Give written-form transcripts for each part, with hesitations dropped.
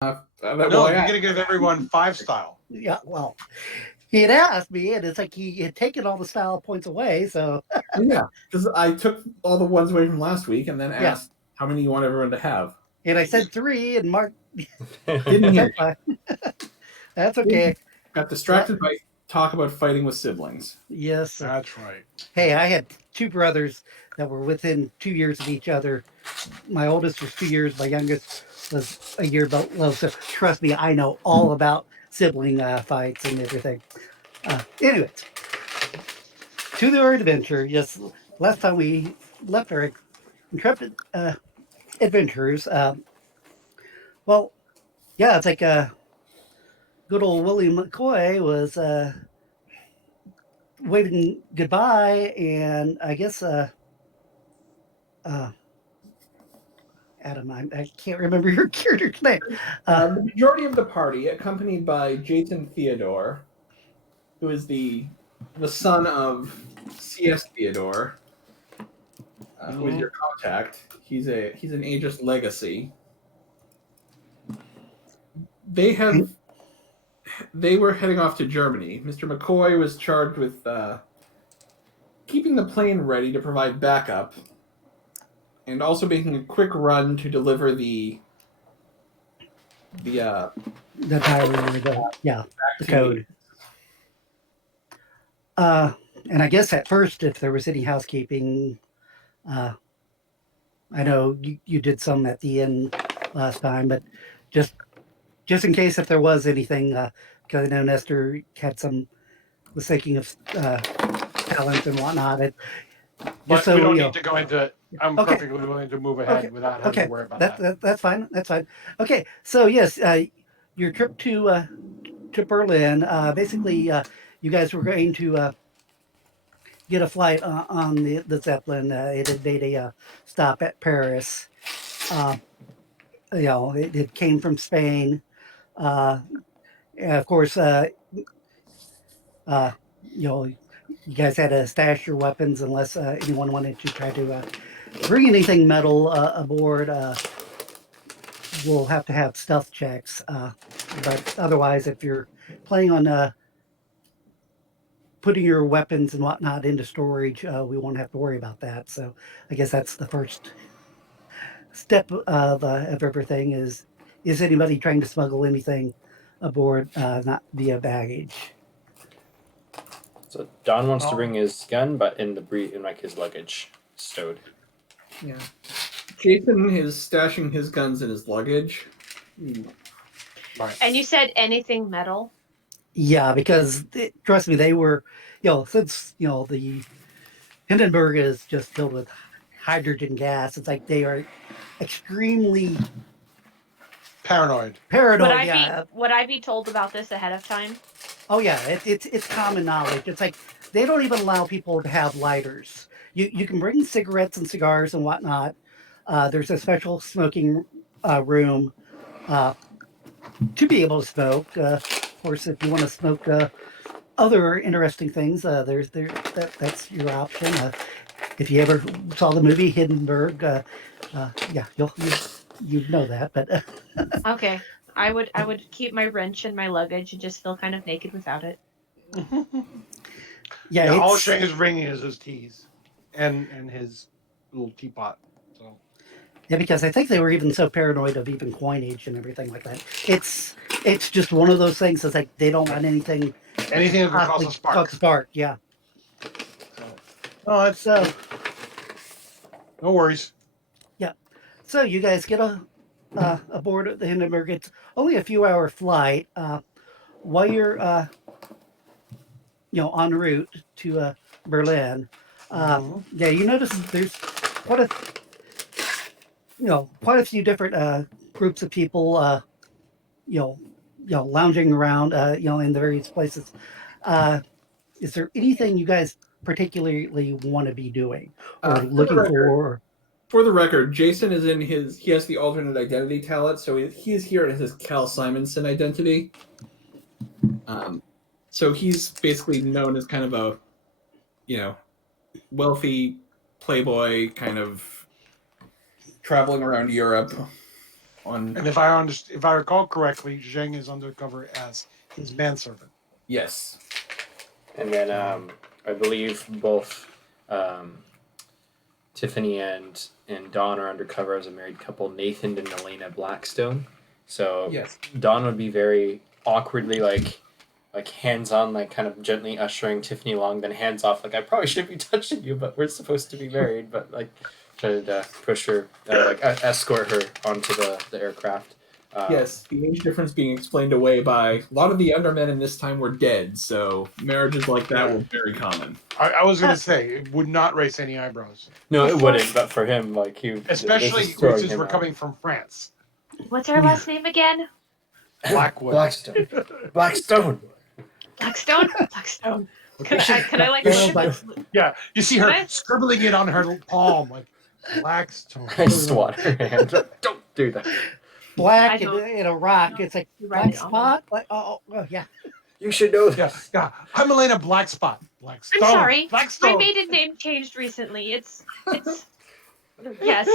No, you're going to give everyone 5 style. Yeah, well, he had asked me, and it's like he had taken all the style points away. So Yeah, because I took all the ones away from last week, and then Yeah. asked how many you want everyone to have. and I said 3, and Mark Didn't hear. said 5. That's okay. Got distracted by talk about fighting with siblings. Yes. That's right. Hey, I had 2 brothers that were within 2 years of each other. My oldest was 2 years. My youngest was a year below. So trust me, I know all about sibling fights and everything. Anyways, to our adventure. Yes, last time we left our intrepid adventurers. Well, yeah, it's like good old Willie McCoy was waving goodbye, and I guess uh, Adam, I can't remember your character's name. The majority of the party, accompanied by Jason Theodore, who is the son of C.S. Theodore, who is your contact. He's an Aegis legacy. They were heading off to Germany. Mr. McCoy was charged with keeping the plane ready to provide backup, and also making a quick run to deliver the diary, the code. And I guess at first, if there was any housekeeping, I know you did some at the end last time, but just in case if there was anything, because I know Nestor was thinking of talent and whatnot. But we don't need to go into it. I'm perfectly willing to move ahead without having to worry about that. That's fine. That's fine. Okay, so yes, your trip to Berlin. Basically, you guys were going to get a flight on the Zeppelin. It had made a stop at Paris. It came from Spain. Of course, you guys had to stash your weapons unless anyone wanted to try to bring anything metal aboard. We'll have to have stealth checks. But otherwise, if you're planning on putting your weapons and whatnot into storage, we won't have to worry about that. So I guess that's the first step of everything is anybody trying to smuggle anything aboard, not via baggage? So Don wants to bring his gun, but in his luggage stowed. Yeah. Jason is stashing his guns in his luggage. Right. And you said anything metal? Yeah, because trust me, they were, since the Hindenburg is just filled with hydrogen gas. It's like they are extremely paranoid. Would I be told about this ahead of time? Oh yeah, it's common knowledge. It's like they don't even allow people to have lighters. You can bring cigarettes and cigars and whatnot. There's a special smoking room to be able to smoke. Of course, if you want to smoke other interesting things, that's your option. If you ever saw the movie Hindenburg, yeah, you know that. But okay, I would keep my wrench in my luggage and just feel kind of naked without it. Yeah, all Shang is bringing is his teas and his little teapot. So yeah, because I think they were even so paranoid of even coinage and everything like that. It's just one of those things. It's like they don't want anything that can cause a spark. Cause a spark, yeah. Oh, it's no worries. Yeah, so you guys get aboard the Hindenburg. It's only a few-hour flight. While you're en route to Berlin, yeah, you notice there's quite a few different groups of people, lounging around, in the various places. Is there anything you guys particularly want to be doing or looking for? For the record, Jason is he has the alternate identity talent, so he is here as his Cal Simonson identity. So he's basically known as kind of a, wealthy playboy, kind of traveling around Europe on. And if I recall correctly, Zheng is undercover as his manservant. Yes. And then I believe both Tiffany and Dawn are undercover as a married couple, Nathan and Elena Blackstone. So Yes. Dawn would be very awkwardly like hands on, like kind of gently ushering Tiffany along, then hands off, like I probably shouldn't be touching you, but we're supposed to be married, but like trying to push her, escort her onto the aircraft. Yes, the age difference being explained away by a lot of the younger men in this time were dead, so marriages like that were very common. I was going to say, it would not raise any eyebrows. No, it wouldn't, but for him, like he, Especially since we're coming from France. What's our last name again? Blackwood. Blackstone. Blackstone. Blackstone? Blackstone. Can I like Yeah, look at this? Yeah, you see her Can I- scribbling it on her palm, like Blackstone. I swat her hand. Don't do that. Black I don't- in a rock. It's like You're black right, spot. Like oh yeah. You should know Yeah, this. yeah. I'm Elena Blackspot. Blackstone. I'm sorry. My Blackstone. maiden name changed recently. It's yes.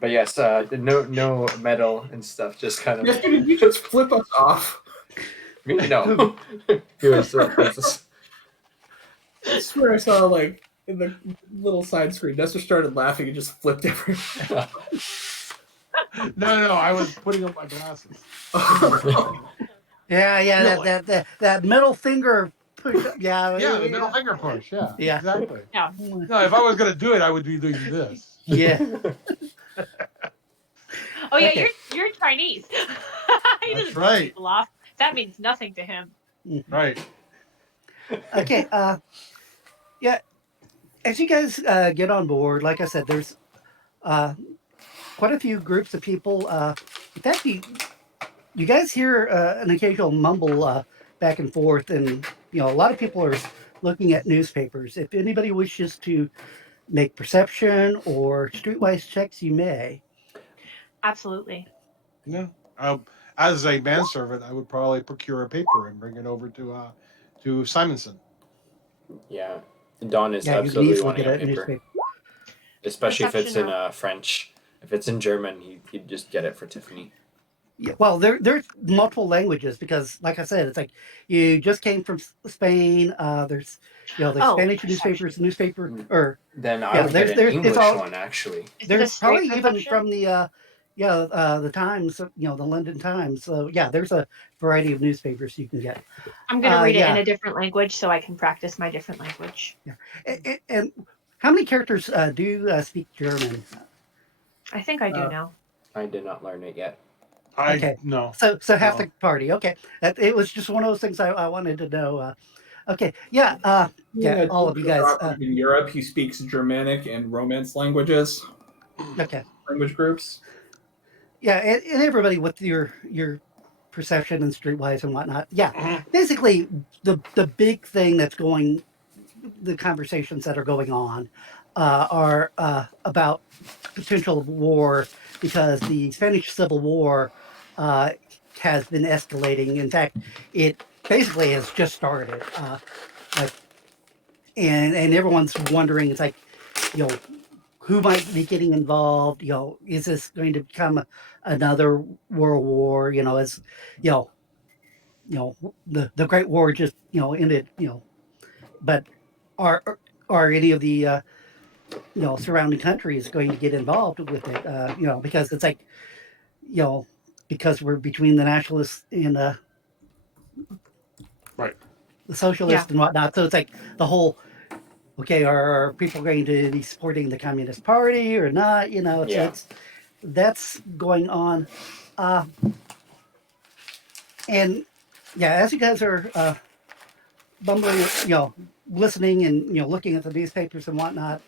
But yes, no medal and stuff. Just kind of. Yes, did you just flip us off? Me? No. He was princess. I swear I saw, like, in the little side screen, Nestor started laughing and just flipped everything. No, I was putting up my glasses. Yeah. Really? That middle finger push up. Yeah. Yeah, the middle finger push. Yeah, Yeah. exactly. Yeah. No, if I was going to do it, I would be doing this. Yeah. Oh yeah, Okay. you're Chinese. He That's doesn't right. piss people off. That means nothing to him. Right. Okay. Yeah. As you guys get on board, like I said, there's quite a few groups of people. In fact, you guys hear an occasional mumble back and forth, and a lot of people are looking at newspapers. If anybody wishes to make perception or streetwise checks, you may. Absolutely. Yeah. As a manservant, I would probably procure a paper and bring it over to Simonson. Yeah, Dawn is Yeah, you can absolutely easily wanting get a a paper, newspaper. especially if it's in Perception French. If it's in German, he'd just get it for Tiffany. Yeah, well, there's multiple languages because, like I said, it's like you just came from Spain. There's there's Oh, Spanish perception. newspaper, or Then I Yeah, would there's- get there's- an it's English all- one actually. Is it a there's straight probably even perception? from the Times, the London Times. So yeah, there's a variety of newspapers you can get. I'm gonna read it yeah. in a different language so I can practice my different language. And how many characters do you speak German? I think I do Uh, now. I did not learn it yet. Okay. No. So half No. the party. Okay, it was just one of those things I wanted to know. Okay, yeah, yeah, all of you guys. In Europe, he speaks Germanic and Romance languages, Okay. language groups. Yeah, and everybody with your perception and streetwise and whatnot. Yeah, basically the big thing that's going, the conversations that are going on are about potential war because the Spanish Civil War has been escalating. In fact, it basically has just started. Like, and everyone's wondering. It's like, who might be getting involved? Is this going to become another world war? As the Great War just ended. But are any of the surrounding countries going to get involved with it? Because it's like because we're between the nationalists and Right. the socialists and whatnot. So it's like the whole. Okay, are people going to be supporting the Communist Party or not? That's going on. And yeah, as you guys are bumbling, listening and looking at the newspapers and whatnot,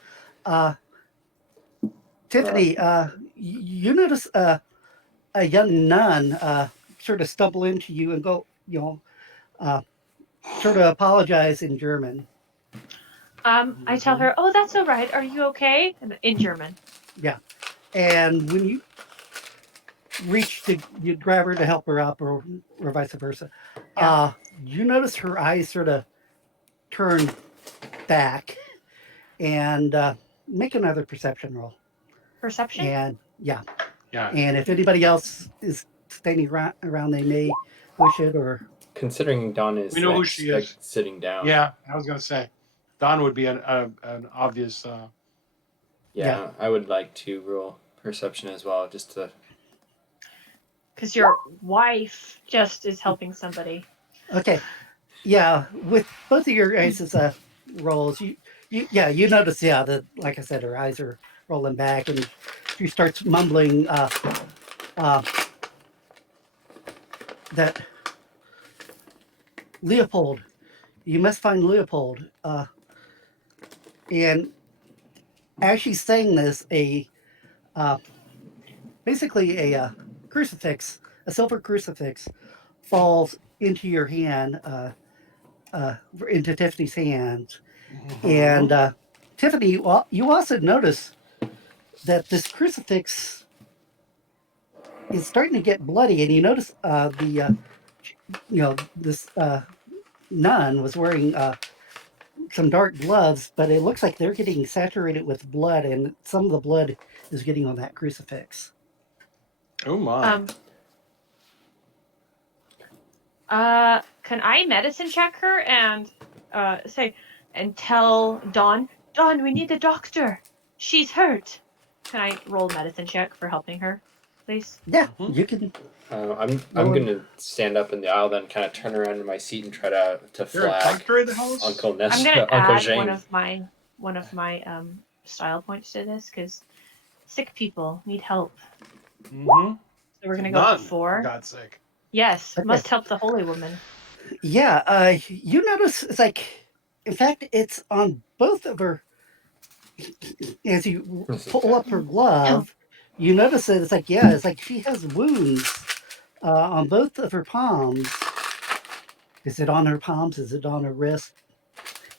Tiffany, you notice a young nun sort of stumble into you and go, sort of apologize in German. I tell her, "Oh, that's all right. Are you okay?" In German. And when you reach to you grab her to help her up, or vice versa, you notice her eyes sort of turn back, and make another perception roll. Perception. And Yeah. Yeah. And if anybody else is standing around, they may push it or. Considering Dawn is We know who next, she like is. sitting down. Yeah, I was gonna say, Don would be an obvious. Yeah, I would like to roll perception as well, just to. Because your wife just is helping somebody. Okay. Yeah, with both of your guys' rolls, you notice, that, like I said, her eyes are rolling back, and she starts mumbling uh, that Leopold, you must find Leopold. And as she's saying this, uh, basically a crucifix, a silver crucifix, falls into your hand, into Tiffany's hands. And Tiffany, you also notice that this crucifix is starting to get bloody, and you notice this nun was wearing some dark gloves, but it looks like they're getting saturated with blood, and some of the blood is getting on that crucifix. Oh my! Can I medicine check her and say and tell Dawn, we need the doctor. She's hurt. Can I roll medicine check for helping her, please? Yeah, you can. I'm Roll it. gonna stand up in the aisle, then kind of turn around in my seat and try to You're a flag doctor in the house. Uncle I'm Ness, gonna Uncle add Jane. one of my style points to this because sick people need help. Mm-hmm. So we're gonna go None. with For 4. God's sake. Yes, Okay. must help the holy woman. Yeah, you notice it's like, in fact, it's on both of her. As you pull up her glove, you notice that it's like, it's like she has wounds on both of her palms. Is it on her palms? Is it on her wrist?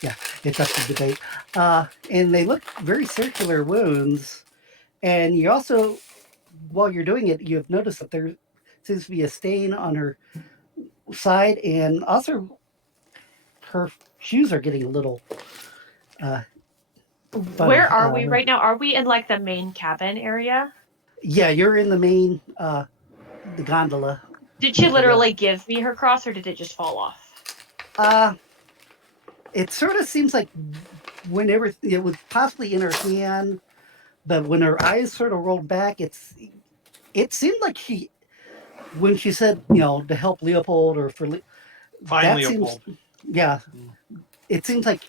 Yeah, it's up to debate. And they look very circular wounds. And you also, while you're doing it, you have noticed that there seems to be a stain on her side, and also her shoes are getting a little funny. Where are we right now? Are we in like the main cabin area? Yeah, you're in the main, the gondola. Did she literally give me her cross, or did it just fall off? It sort of seems like whenever it was possibly in her hand, but when her eyes sort of rolled back, it seemed like when she said, to help Leopold or for Fine, that Leopold. seems, yeah, it seems like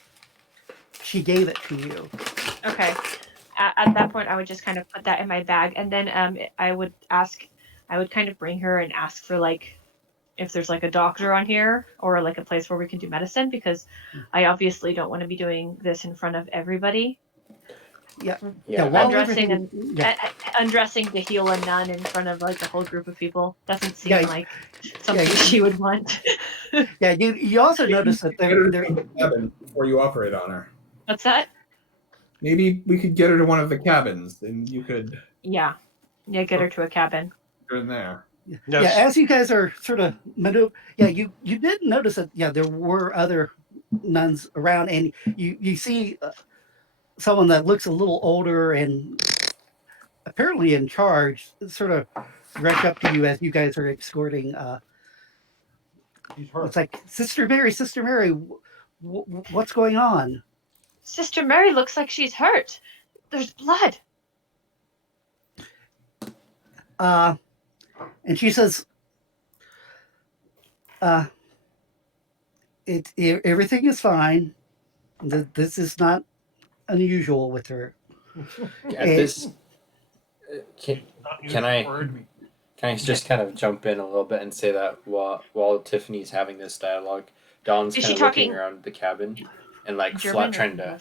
she gave it to you. Okay. At that point, I would just kind of put that in my bag, and then I would kind of bring her and ask for like if there's like a doctor on here or like a place where we can do medicine, because I obviously don't want to be doing this in front of everybody. Yeah. While undressing to heal a nun in front of like a whole group of people doesn't seem like something she would want. Yeah, you also notice that they're in the cabin before you operate on her. What's that? Maybe we could get her to one of the cabins, and you could. Yeah, get her to a cabin. You're in there. Yes. Yeah, as you guys are sort of you did notice that there were other nuns around, and you see someone that looks a little older and apparently in charge sort of rush up to you as you guys are escorting. It's like, Sister Mary, what's going on? Sister Mary looks like she's hurt. There's blood. And she says, everything is fine. This is not unusual with her. Can I just kind of jump in a little bit and say that while Tiffany's having this dialogue, Dawn's kind of looking around the cabin and like flat trying to.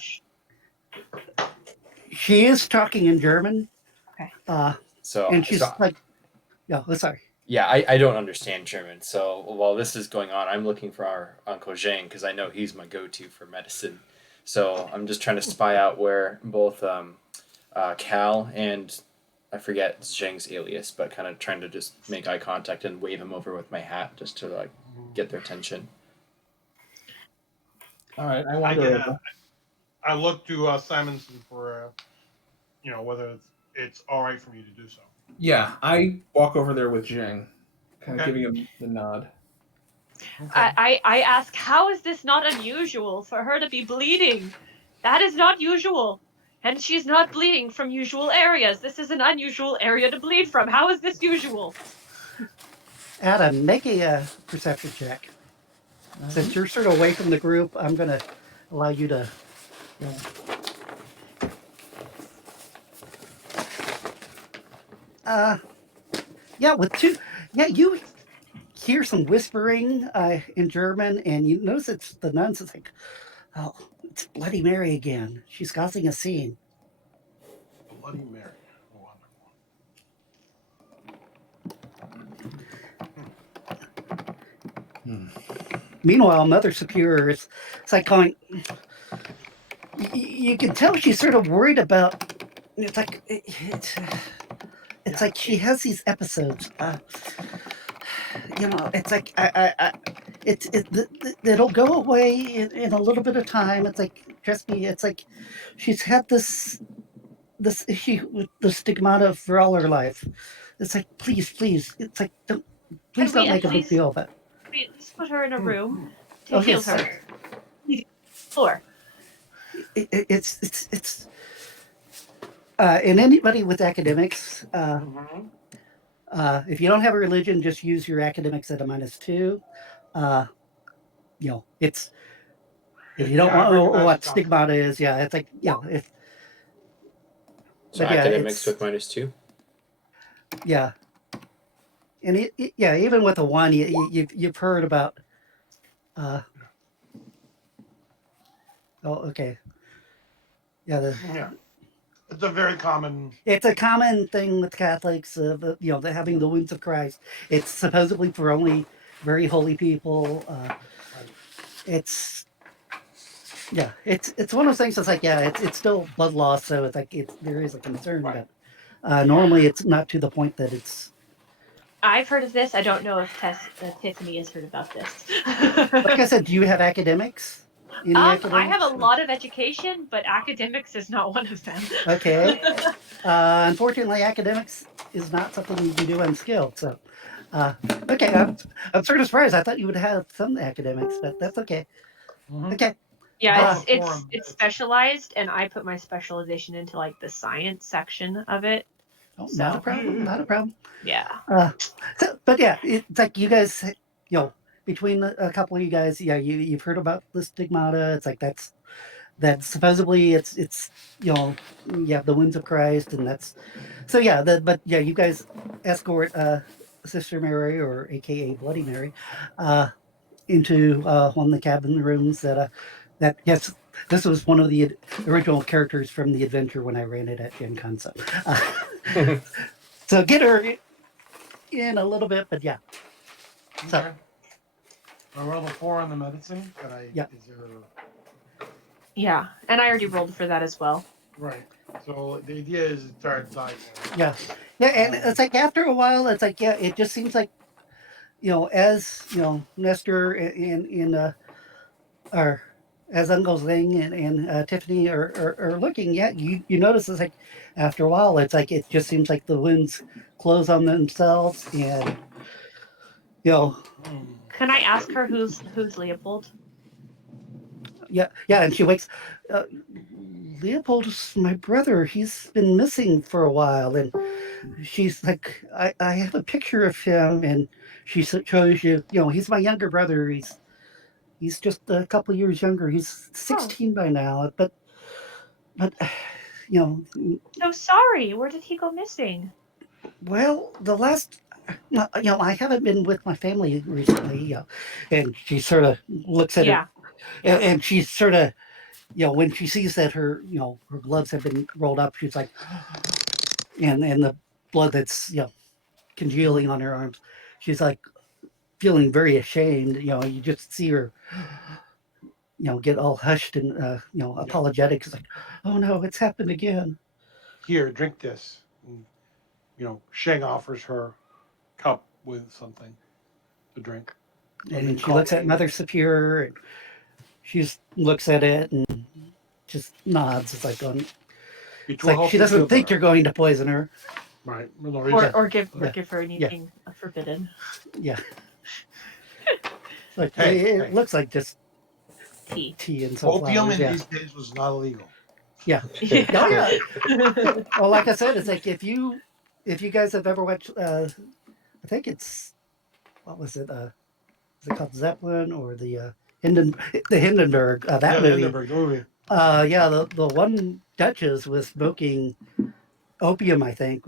She is talking in German. Okay. And she's like, sorry. Yeah, I don't understand German, so while this is going on, I'm looking for our Uncle Zhang because I know he's my go-to for medicine. So I'm just trying to spy out where both Cal and I forget Zhang's alias, but kind of trying to just make eye contact and wave him over with my hat just to like get their attention. All right, I look to Simonson for whether it's all right for me to do so. Yeah, I walk over there with Jing, kind of Okay. giving him the nod. I ask, how is this not unusual for her to be bleeding? That is not usual. And she's not bleeding from usual areas. This is an unusual area to bleed from. How is this usual? Adam, make a perception check. Since you're sort of away from the group, I'm going to allow you to. Yeah, with two. Yeah, you hear some whispering in German, and you notice it's the nuns. It's like, oh, it's Bloody Mary again. She's causing a scene. Bloody Mary. Wonderful. Meanwhile, Mother Superior is it's like going. You can tell she's sort of worried about. It's like it's like she has these episodes. It's like it'll go away in a little bit of time. It's like, trust me, it's like she's had this issue with the stigmata for all her life. It's like, please, it's like, please don't make a big deal of it. We at least put her in a room to Oh, heal yes. her. Floor. It's and anybody with academics, if you don't have a religion, just use your academics at a -2. It's if you don't know what stigmata is, yeah, it's like if So but yeah, academics it's- with -2. yeah, and even with a 1, you've heard about. Oh, okay. Yeah, Yeah. It's a very common. it's a common thing with Catholics of the having the wounds of Christ. It's supposedly for only very holy people. It's it's one of those things that's like it's still blood loss, so it's like there is a concern, Right. but normally it's not to the point that it's. I've heard of this. I don't know if Tiffany has heard about this. Like I said, do you have academics? Any I academics? have a lot of education, but academics is not one of them. Okay. Unfortunately, academics is not something you can do unskilled. So, okay, I'm sort of surprised. I thought you would have some academics, but that's okay. Mhm. Okay. Yeah, Forum. it's specialized, and I put my specialization into like the science section of it. Oh, So- not a problem. Not a problem. Yeah. But yeah, it's like you guys, between a couple of you guys, you've heard about the stigmata. It's like that's supposedly it's the wounds of Christ, and that's so but you guys escort Sister Mary, or AKA Bloody Mary, into one of the cabin rooms that yes, this was one of the original characters from the adventure when I ran it at Gen Con. So get her in a little bit, but yeah. So- Okay. I rolled a 4 on the medicine. Yeah. Is there? Yeah, and I already rolled for that as well. Right. So the idea is to start dying. Yeah, and it's like after a while, it's like it just seems like as Nestor or as Uncle Zing and Tiffany are looking, you notice it's like after a while, it's like it just seems like the wounds close on themselves, and Can I ask her who's Leopold? and she wakes. Leopold is my brother. He's been missing for a while, and she's like, I have a picture of him, and she shows you, he's my younger brother. He's just a couple years younger. He's 16 by now, but So sorry. Where did he go missing? well, the last, I haven't been with my family recently, and she sort of looks at Yeah. her, and she's sort of, when she sees that her gloves have been rolled up, she's like, and the blood that's congealing on her arms, she's like feeling very ashamed. You just see her get all hushed and apologetic. It's like, oh no, it's happened again. Here, drink this. And, Sheng offers her cup with something to drink. And she looks at Mother Superior, and she looks at it and just nods. It's like going, It's like she doesn't think you're going to poison her. Right. For no reason. Or give Yeah. her anything forbidden. Yeah. Like Hey, it hey. looks like just Tea. tea and some Opium flowers. in Yeah. these days was not illegal. Yeah. Oh yeah. Well, like I said, it's like if you guys have ever watched, I think it's what was it? Is it called Zeppelin or the Hindenburg? That Yeah, the movie. Hindenburg movie. Yeah, the one Duchess was smoking opium, I think,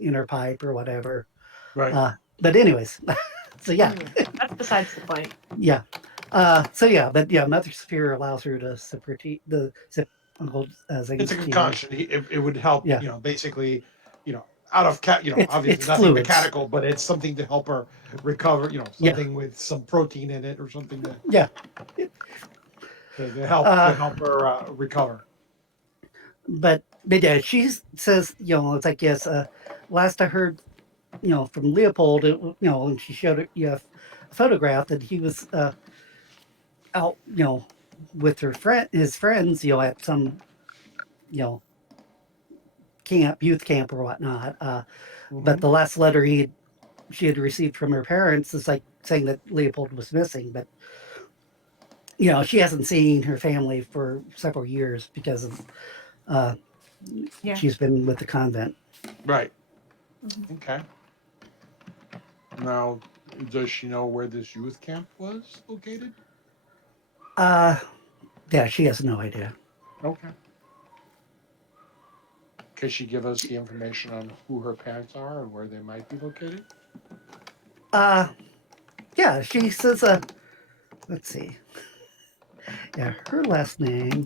in her pipe or whatever. Right. But anyways, so yeah, That's besides the point. yeah. So yeah, but yeah, Mother Superior allows her to separate the Uncle It's a Zing's tea. concoction. It would help, Yeah. basically, out of obviously It's nothing fluids. mechanical, but it's something to help her recover, Yeah. something with some protein in it or something Yeah. to help her recover. But yeah, she says, it's like yes. Last I heard, from Leopold, and she showed it, a photograph that he was out, with his friends, at some, you know, youth camp or whatnot. But the last letter she had received from her parents is like saying that Leopold was missing, but she hasn't seen her family for several years because of Yeah. she's been with the convent. Right. Mhm. Okay. Now, does she know where this youth camp was located? Yeah, she has no idea. Okay. Can she give us the information on who her parents are and where they might be located? Yeah, she says, let's see. Yeah, her last name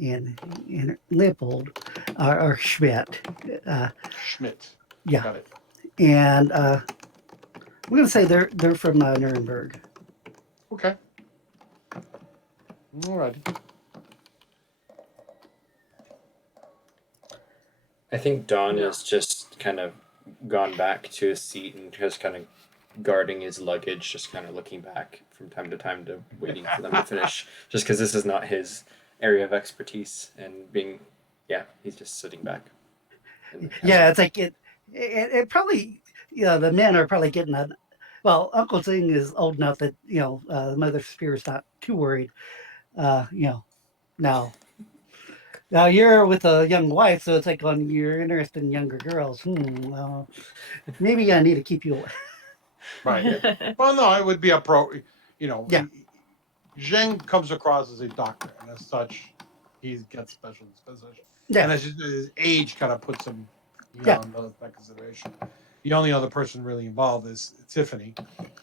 and Leopold are Schmidt. Schmidt. Yeah, Got it. and I'm gonna say they're from Nuremberg. Okay. Alrighty. I think Don Yeah. is just kind of gone back to his seat and just kind of guarding his luggage, just kind of looking back from time to time to waiting for them to finish, just because this is not his area of expertise and he's just sitting back. Yeah, it's like it probably, the men are probably getting that. Well, Uncle Zing is old enough that the Mother Superior's not too worried. Now now you're with a young wife, so it's like you're interested in younger girls. Well, maybe I need to keep you away. Right. Well, no, it would be Yeah. Zheng comes across as a doctor, and as such, he gets special disposition. Yeah. And as his age kind of puts him Yeah. beyond that consideration. The only other person really involved is Tiffany,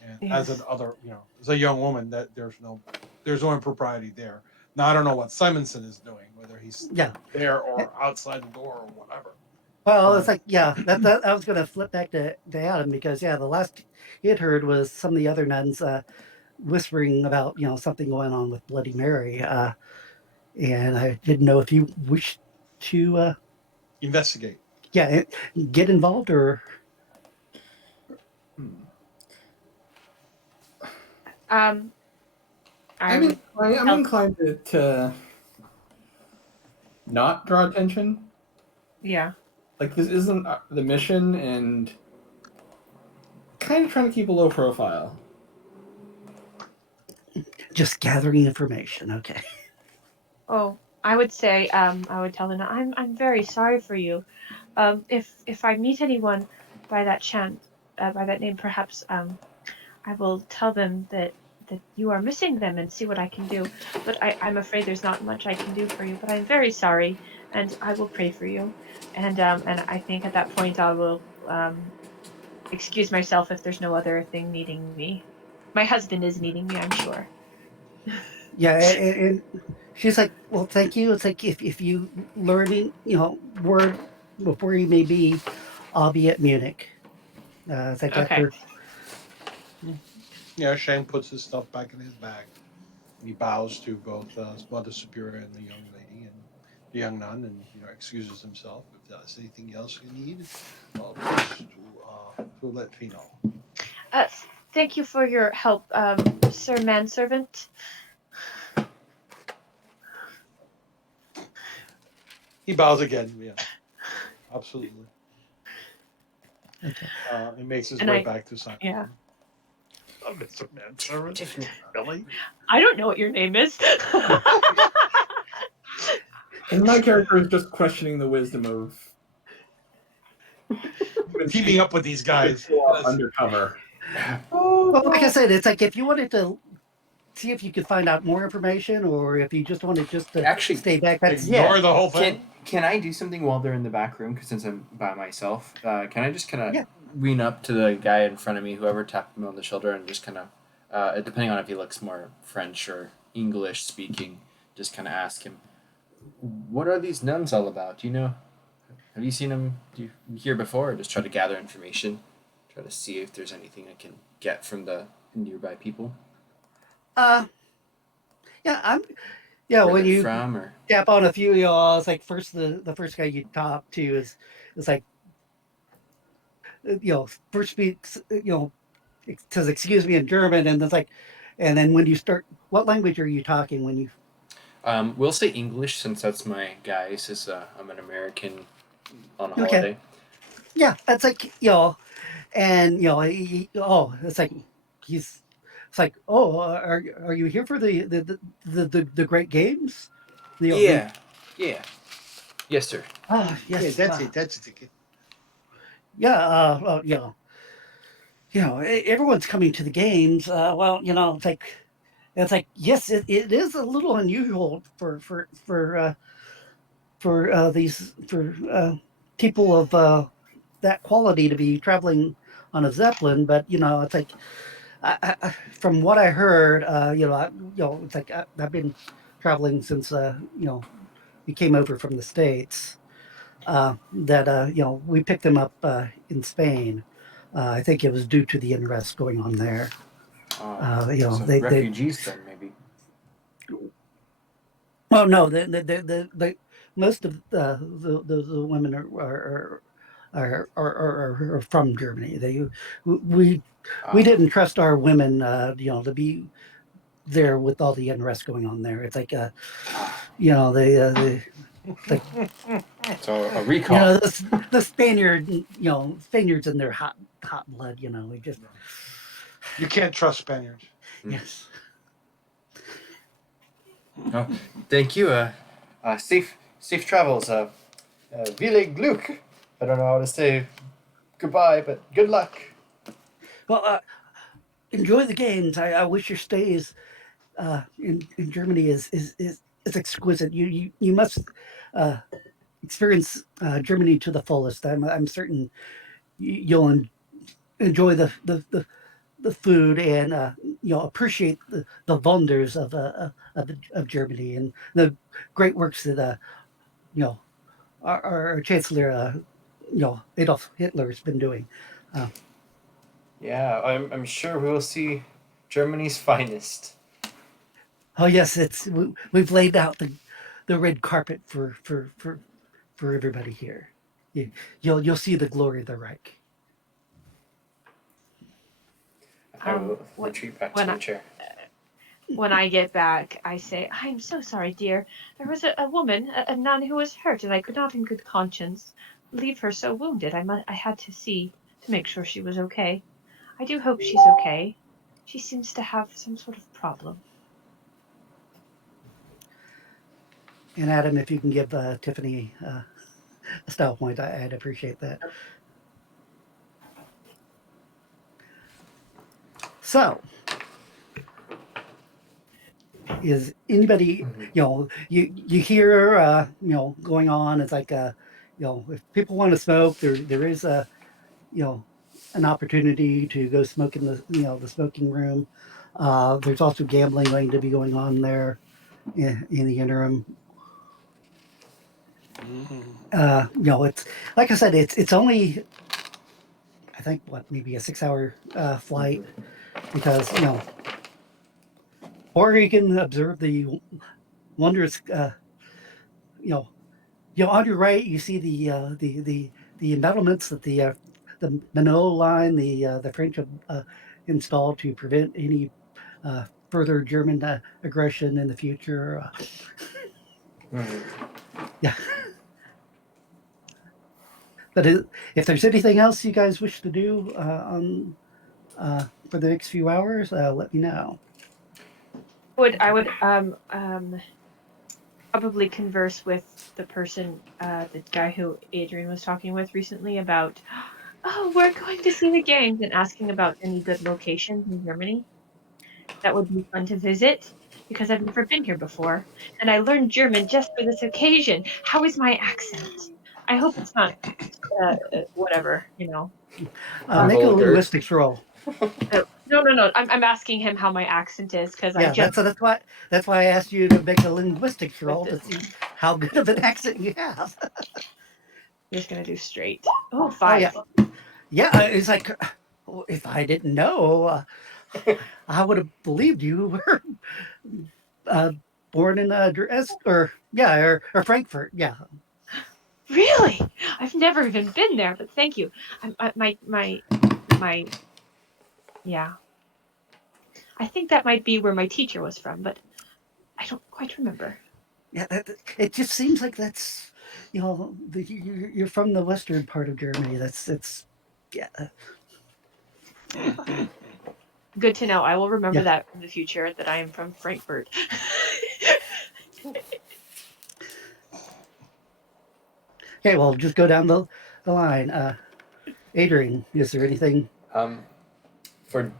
and Yeah. as a young woman, that there's no impropriety there. Now I don't know what Simonson is doing, whether he's Yeah. there or outside the door or whatever. Well, it's like, that I was going to flip back to Adam because, the last he had heard was some of the other nuns whispering about, something going on with Bloody Mary. And I didn't know if you wished to, Investigate. get involved or. I'm I'm inclined to not draw attention. Yeah. Like, this isn't the mission, and kind of trying to keep a low profile. Just gathering information. Okay. Oh, I would say, I would tell them, I'm very sorry for you. If I meet anyone by that by that name, perhaps, I will tell them that you are missing them and see what I can do. But I'm afraid there's not much I can do for you. But I'm very sorry, and I will pray for you. And I think at that point I will excuse myself if there's no other thing needing me. My husband is needing me, I'm sure. Yeah, and she's like, well, thank you. It's like if you learn, word of where you may be, I'll be at Munich. It's like Okay. after. Yeah, Shane puts his stuff back in his bag. He bows to both Mother Superior and the young lady and the young nun, and excuses himself. If there's anything else you need, please to let me know. Uh, Thank you for your help, Sir Manservant. He bows again. Yeah, absolutely. Okay. He makes his And way I- back to Simon. yeah. Oh, Mr. Manservant. Tiffany. Really? I don't know what your name is. And my character is just questioning the wisdom of Teaming up with these guys. Yes. undercover. Well, like I said, it's like if you wanted to see if you could find out more information, or if you just wanted just to Actually, stay back, that's Ignore Yeah. the whole thing. Can I do something while they're in the back room? Because since I'm by myself, can I just kind of Yeah. lean up to the guy in front of me, whoever tapped me on the shoulder, and just kind of, depending on if he looks more French or English speaking, just kind of ask him, "What are these nuns all about? Do you know? Have you seen them here before?" Or just try to gather information, try to see if there's anything I can get from the nearby people. yeah, Where when they're you from, or tap on a few, it's like first the first guy you talk to is like first speaks it says excuse me in German, and it's like, and then when you start, what language are you talking when you? we'll say English since that's my guy. Since I'm an American on Okay. holiday. Yeah, it's like and it's like he's it's like, oh, are you here for the great games? Yeah. Yes, sir. Yes, Yeah, that's it. That's it. yeah, everyone's coming to the games. Well, it's like yes, it is a little unusual for these for people of that quality to be traveling on a zeppelin, but it's like from what I heard, it's like I've been traveling since we came over from the States. That we picked them up in Spain. I think it was due to the unrest going on there. So They refugees then maybe. well, no, the most of the women are from Germany. We we didn't trust our women, to be there with all the unrest going on there. It's like they So a recall. the Spaniards in their hot blood. We just You can't trust Spaniards. yes. Oh, thank you. Safe travels. Ville Glück. I don't know how to say goodbye, but good luck. Well, enjoy the games. I wish your stays in Germany is exquisite. You must uh, experience Germany to the fullest. I'm certain you'll enjoy the food, and appreciate the wonders of Germany, and the great works that our Chancellor Adolf Hitler has been doing. Yeah, I'm sure we'll see Germany's finest. Oh yes, we've laid out the red carpet for everybody here. You'll see the glory of the Reich. I will Wh- retreat back to when my I- chair. when I get back, I say, I'm so sorry, dear. There was a woman, a nun who was hurt, and I could not in good conscience leave her so wounded. I had to see to make sure she was okay. I do hope she's okay. She seems to have some sort of problem. And Adam, if you can give Tiffany a style point, I'd appreciate that. So, is anybody you hear going on? It's like if people want to smoke, there is a an opportunity to go smoke in the smoking room. There's also gambling going to be going on there in the interim. It's like I said, it's only I think maybe a 6-hour flight, because or you can observe the wondrous on your right you see the embattlements that the Minot line, the French have installed to prevent any further German aggression in the future. Yeah. But if there's anything else you guys wish to do for the next few hours, let me know. I would probably converse with the person, the guy who Adrian was talking with recently about, oh, we're going to see the games, and asking about any good locations in Germany that would be fun to visit because I've never been here before, and I learned German just for this occasion. How is my accent? I hope it's not whatever, you know. Make a Vulgar. linguistics roll. No, no, no. I'm asking him how my accent is because I Yeah, just that's why I asked you to make a linguistics roll to see how good of an accent you have. I'm just gonna do straight. Oh, Oh 5. yeah, yeah. It's like if I didn't know, I would have believed you were uh, born in Dresden or Frankfurt. Yeah, Really? I've never even been there, but thank you. My yeah. I think that might be where my teacher was from, but I don't quite remember. yeah. It just seems like that's you're from the western part of Germany. That's yeah, Good to know. I will remember yeah. that in the future that I am from Frankfurt. Okay, well, just go down the line. Adrian, is there anything? Um, for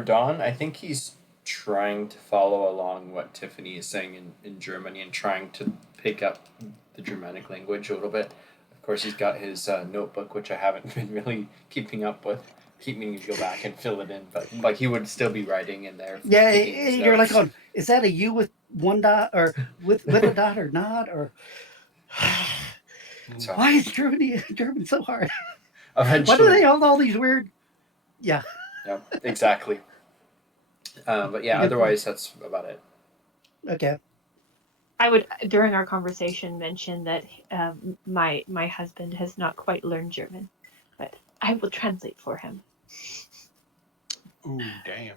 Don, I think he's trying to follow along what Tiffany is saying in Germany and trying to pick up the Germanic language a little bit. Of course, he's got his notebook, which I haven't been really keeping up with. Keep meaning to go back and fill it in, but like he would still be writing in there. Yeah, Taking his you're like notes. on. Is that a U with one dot or with a dot or not or? So Why is German so hard? Why do eventually, they have all these weird? Yeah, yeah, exactly. But yeah, good point. otherwise that's about it. Okay. I would, during our conversation, mention that my husband has not quite learned German, but I will translate for him. Ooh, damn.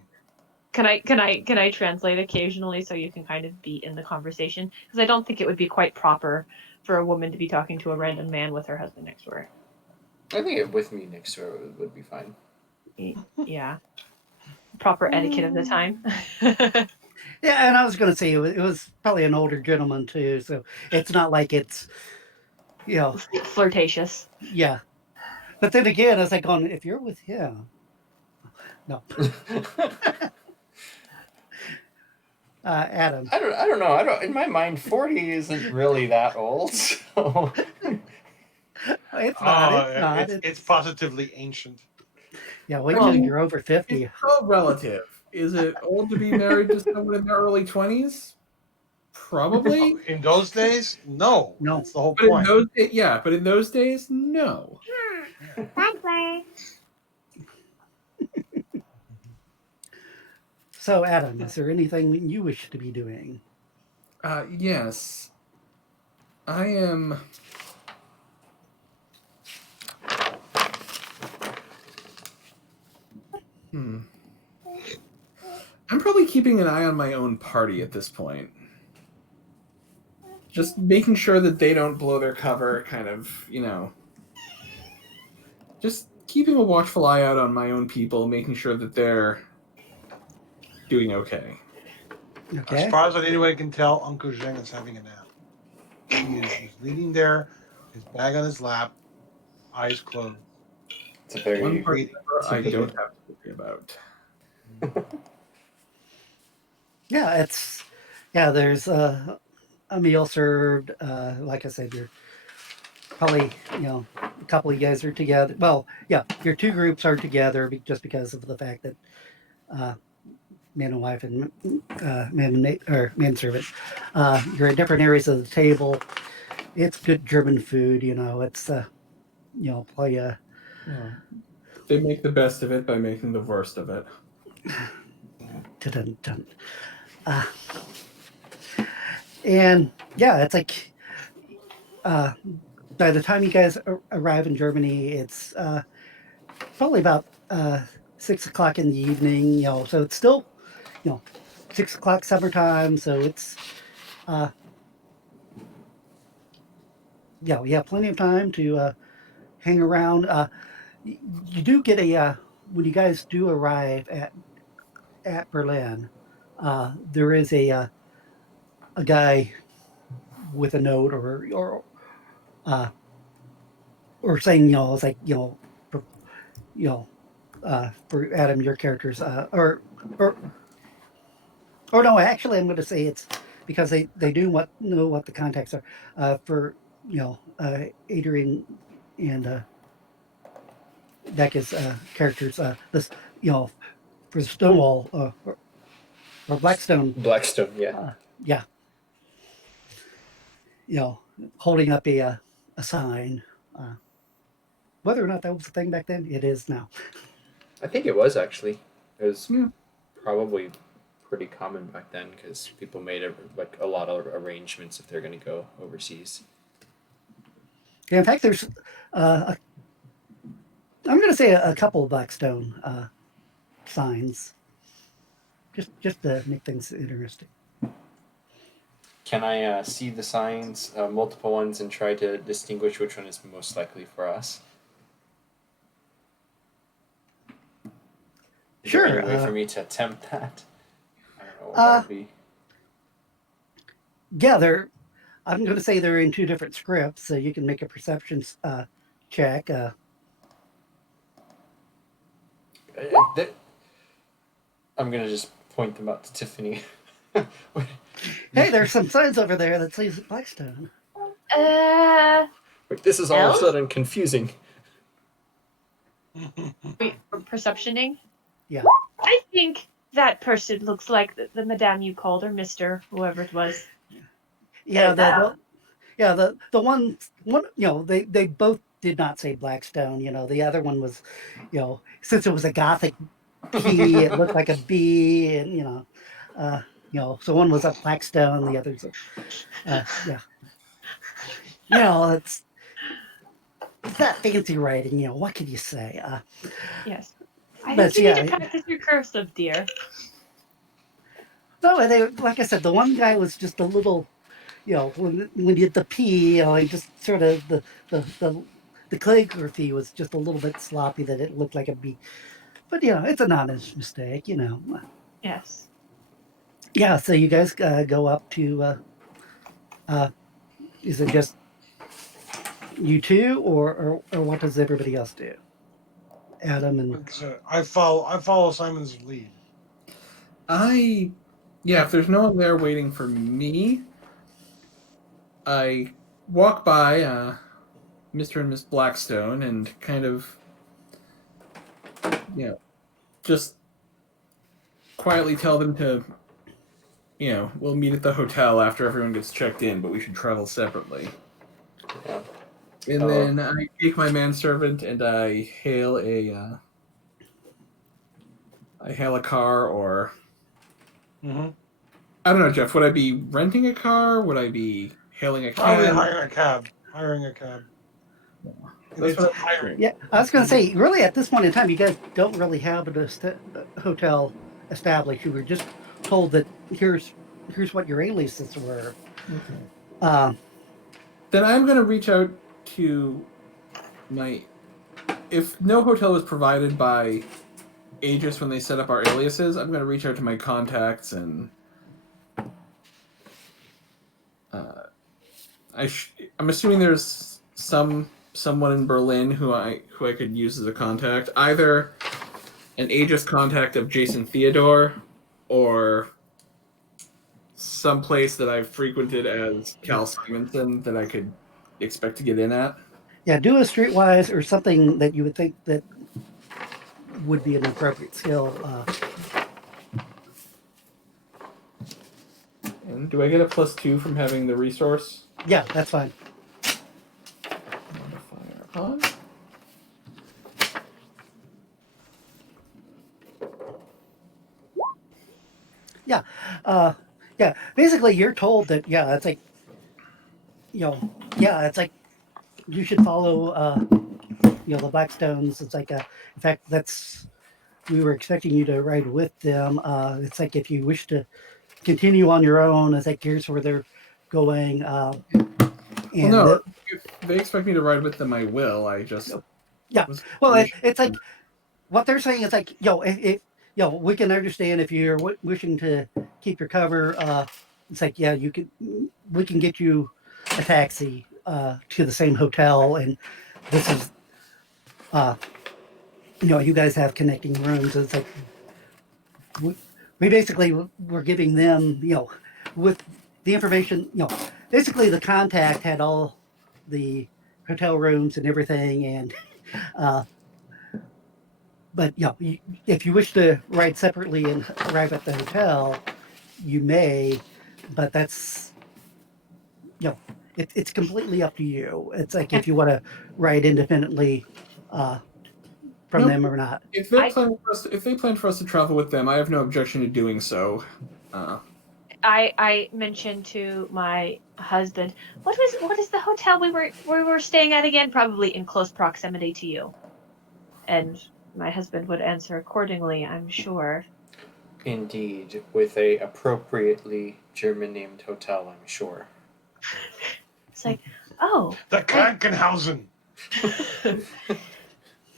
Can I translate occasionally so you can kind of be in the conversation? Because I don't think it would be quite proper for a woman to be talking to a random man with her husband next to her. I think it with me next to her would be fine. Yeah, proper etiquette of the time. Yeah, and I was going to say it was probably an older gentleman too, so it's not like it's you know Flirtatious. yeah. But then again, I was like, on if you're with him, no, Adam. I don't know. I don't. In my mind, 40 isn't really that old. So It's not. It's not. It's positively ancient. Yeah. Wait till Well, you're over it's 50. all relative. Is it old to be married to someone in their early 20s? Probably. In those days, no. No. That's the whole But in point. those days, yeah, but in those days, no. So, Adam, is there anything you wish to be doing? Yes. I am. I'm probably keeping an eye on my own party at this point. Just making sure that they don't blow their cover, kind of, just keeping a watchful eye out on my own people, making sure that they're doing okay. As Okay. far as anyone can tell, Uncle Zheng is having a nap. He is just leaning there, his bag on his lap, eyes closed. it's a very One part Reading. I don't have to worry about. Yeah, there's a meal served. Like I said, you're probably a couple of you guys are together. Well, yeah, your two groups are together just because of the fact that man and wife and man servant. You're at different areas of the table. It's good German food. It's play Yeah. They make the best of it by making the worst of it. dun, dun. Uh, and yeah, it's like by the time you guys arrive in Germany, it's probably about 6 o'clock in the evening. So it's still 6 o'clock summertime. So it's yeah, we have plenty of time to hang around. You do get a when you guys do arrive at Berlin. There is a guy with a note uh, or saying it's like you know for Adam your characters or or no, actually I'm going to say it's because they do know what the contacts are for Adrian and Becca's characters. This you know for Stonewall or Blackstone. Blackstone, yeah. Yeah, you know, holding up a sign. Whether or not that was a thing back then, it is now. I think it was actually. It was Yeah. probably pretty common back then because people made a lot of arrangements if they're going to go overseas. Yeah, in fact, there's I'm going to say a couple of Blackstone signs, just to make things interesting. Can I see the signs, multiple ones, and try to distinguish which one is most likely for us? Is Sure. there any way for me to attempt that? I don't know what that would be. Yeah, I'm going to say they're in two different scripts, so you can make a perception check. I'm going to just point them out to Tiffany. Hey, there's some signs over there that says Blackstone. Wait, this is all of a Elf? sudden confusing. Wait, for perceptioning? Yeah. I think that person looks like the madame you called, or Mr. whoever it was. Yeah, the one they both did not say Blackstone. The other one was, since it was a Gothic P, it looked like a B, and so one was a Blackstone, the other's yeah. It's that fancy writing. What can you say? Yes. I But, think you need yeah. to practice your cursive, dear. No, like I said, the one guy was just a little, when you did the P, he just sort of the calligraphy was just a little bit sloppy that it looked like a B. But it's an honest mistake. Yes. Yeah, so you guys go up to. Is it just you two, or what does everybody else do? Adam and I follow Simon's lead. If there's no one there waiting for me, I walk by Mr. and Miss Blackstone and kind of, just quietly tell them to, we'll meet at the hotel after everyone gets checked in, but we should travel separately. Yeah. And then I take my manservant and I hail a car, or Mm-hmm. I don't know, Jeff. Would I be renting a car? Would I be hailing a Probably cab? hiring a cab. And That's it's what hiring. yeah, I was going to say, really, at this point in time, you guys don't really have a hotel established. You were just told that here's what your aliases were. Okay. Then I'm going to reach out to if no hotel was provided by Aegis when they set up our aliases, I'm going to reach out to my contacts and I'm assuming there's someone in Berlin who I could use as a contact, either an Aegis contact of Jason Theodore or some place that I've frequented as Cal Simonson that I could expect to get in at. Yeah, do a streetwise or something that you would think that would be an appropriate skill. And do I get a +2 from having the resource? Yeah, that's fine. Modifier on. Yeah. Basically, you're told that it's like, it's like you should follow, the Blackstones. It's like, in fact, we were expecting you to ride with them. It's like if you wish to continue on your own, it's like here's where they're going. And Well, no, the, if they expect me to ride with them, I will. I just yeah, was well, it's like what they're saying is like, if we can understand if you're wishing to keep your cover. It's like, yeah, we can get you a taxi to the same hotel, and this is, uh, you guys have connecting rooms. It's like we, we basically were giving them, with the information, basically the contact had all the hotel rooms and everything, and uh, but if you wish to ride separately and arrive at the hotel, you may, but that's it's completely up to you. It's like if you want to ride independently uh, from no. them or not. If they're I planning for us, if they plan for us to travel with them, I have no objection to doing so. I mentioned to my husband, what is the hotel we were staying at again? Probably in close proximity to you. And my husband would answer accordingly, I'm sure. Indeed, with a appropriately German named hotel, I'm sure. It's like, oh, The and Krankenhausen.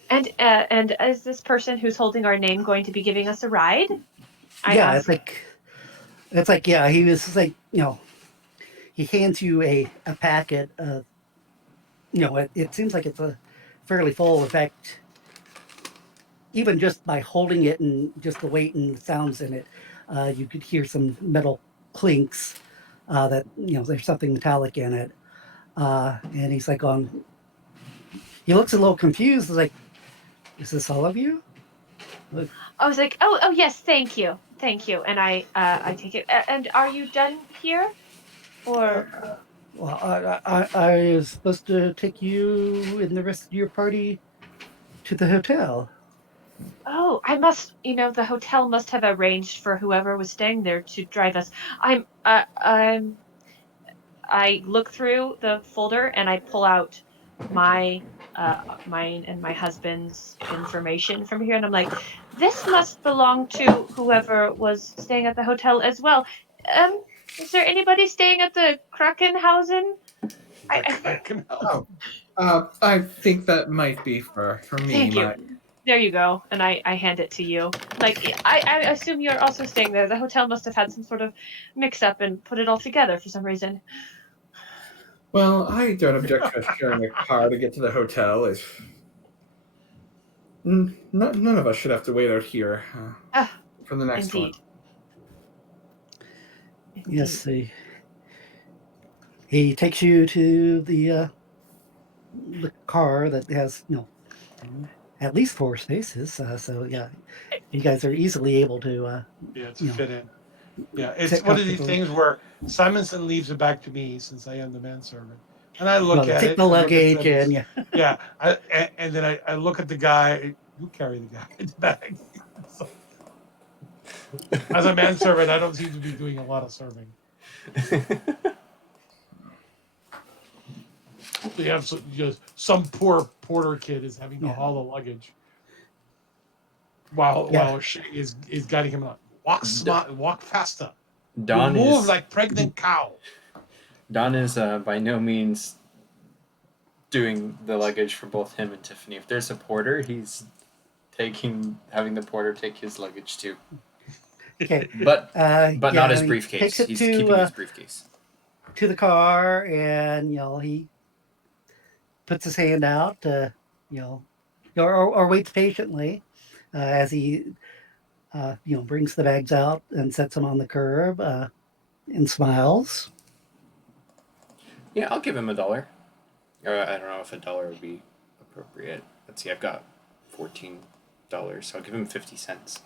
and is this person who's holding our name going to be giving us a ride? I Yeah, asked. it's like, yeah, he was like, he hands you a packet of, it seems like it's a fairly full. In fact, even just by holding it and just the weight and the sounds in it, you could hear some metal clinks. That there's something metallic in it. And he's like, he looks a little confused. He's like, "Is this all of you?" Like, I was like, oh yes, thank you, and I take it. And are you done here, or? well, I was supposed to take you and the rest of your party to the hotel. Oh, I must, the hotel must have arranged for whoever was staying there to drive us. I look through the folder and I pull out my, mine and my husband's information from here, and I'm like, this must belong to whoever was staying at the hotel as well. Um, is there anybody staying at the Krakenhausen? The I Krankenhausen. I think that might be for me. thank you. There you go. And I hand it to you. Like, I assume you're also staying there. The hotel must have had some sort of mix up and put it all together for some reason. Well, I don't object to us sharing a car to get to the hotel. If none of us should have to wait out here Ah, for the next one. indeed. Yes, Indeed. he takes you to the car that has at least 4 spaces. So yeah, you guys are easily able to Yeah, to you know fit in. Yeah, it's sit one of these comfortably. things where Simonson leaves it back to me since I am the manservant, and I look Well, at take it. the I look at luggage and Simonson. yeah. Yeah, and then I look at the guy. You carry the guy in the bag. So, as a manservant, I don't seem to be doing a lot of serving. So you have just some poor porter kid is having to Yeah. haul the luggage while Yeah. she is guiding him on. Walk smart, walk faster. You Don move is like pregnant cow. Don is by no means doing the luggage for both him and Tiffany. If there's a porter, he's having the porter take his luggage too. Okay. But not Yeah, his he takes briefcase. it He's keeping his briefcase. to the car, and he puts his hand out, you know, or waits patiently as he brings the bags out and sets them on the curb and smiles. Yeah, I'll give him $1. I don't know if $1 would be appropriate. Let's see, I've got $14, so I'll give him 50 cents.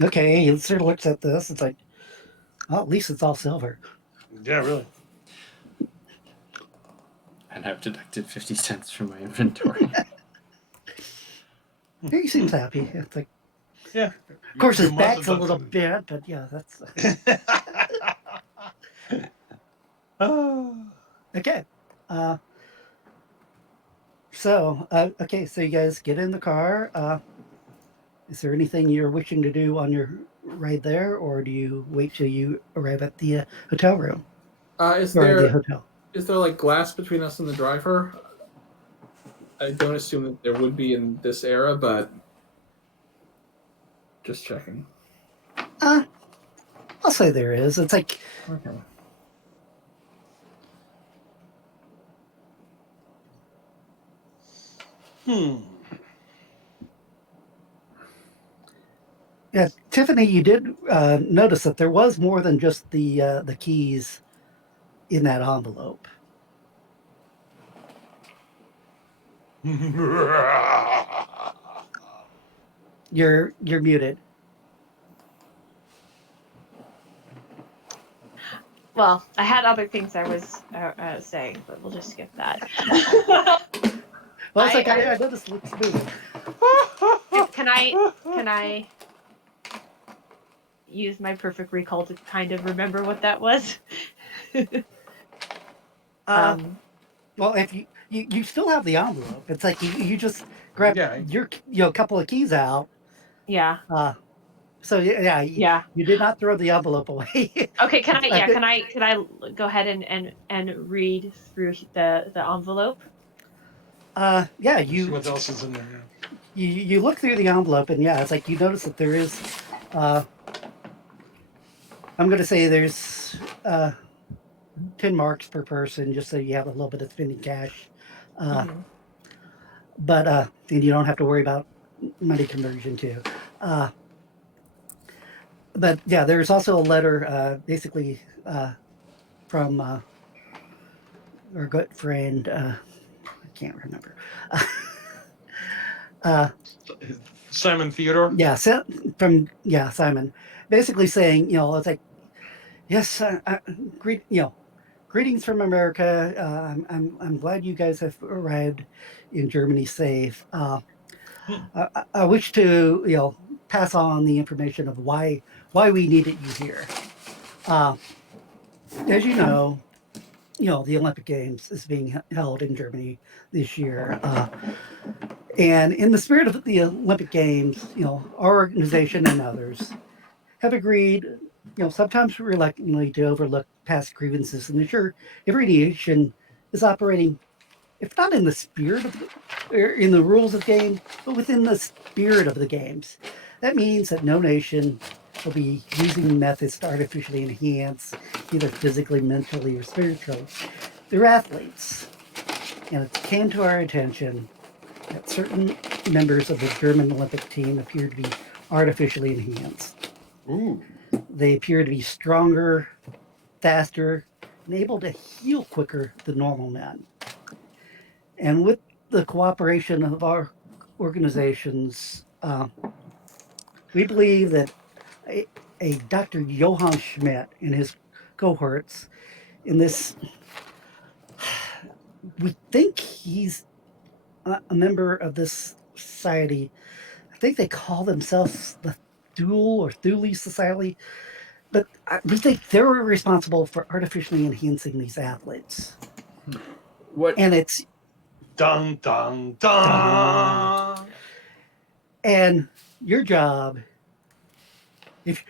Okay, he sort of looks at this. It's like, well, at least it's all silver. Yeah, really. And I've deducted 50 cents from my inventory. He seems happy. It's like, Yeah. of course, You his must back's have a done little some. bent, but yeah, that's Oh. okay. Uh, okay, so you guys get in the car. Is there anything you're wishing to do on your ride there, or do you wait till you arrive at the hotel room? Is or the there hotel. like glass between us and the driver? I don't assume that there would be in this era, but just checking. I'll say there is. It's like Okay. yeah, Tiffany. You did notice that there was more than just the keys in that envelope. You're muted. Well, I had other things I was saying, but we'll just skip that. Well, it's like I noticed what's moving. Can I use my perfect recall to kind of remember what that was? Well, if you still have the envelope, it's like you just grab Yeah. your couple of keys out. Yeah. So yeah, Yeah. you did not throw the envelope away. Okay, can I I think- can I go ahead and read through the envelope? Yeah, See what else is in there. you look through the envelope, and yeah, it's like you notice that there is. I'm going to say there's 10 marks per person, just so you have a little bit of spending cash. Mhm. But and you don't have to worry about money conversion too. But yeah, there's also a letter, basically from our good friend. I can't remember. Simon Theodore. Yeah, from Simon, basically saying, it's like, yes, greetings from America. I'm glad you guys have arrived in Germany safe. I wish to pass on the information of why we needed you here. As the Olympic Games is being held in Germany this year. And in the spirit of the Olympic Games, our organization and others have agreed, sometimes reluctantly, to overlook past grievances and ensure every nation is operating, if not in the spirit of in the rules of the game, but within the spirit of the games. That means that no nation will be using methods to artificially enhance, either physically, mentally, or spiritually, their athletes. And it came to our attention that certain members of the German Olympic team appear to be artificially enhanced. Ooh. They appear to be stronger, faster, and able to heal quicker than normal men. And with the cooperation of our organizations, we believe that a Dr. Johann Schmidt and his cohorts in this, we think he's a member of this society. I think they call themselves the Thule or Thule Society, but we think they're responsible for artificially enhancing these athletes. What? And it's Dun dun dun. and your job, if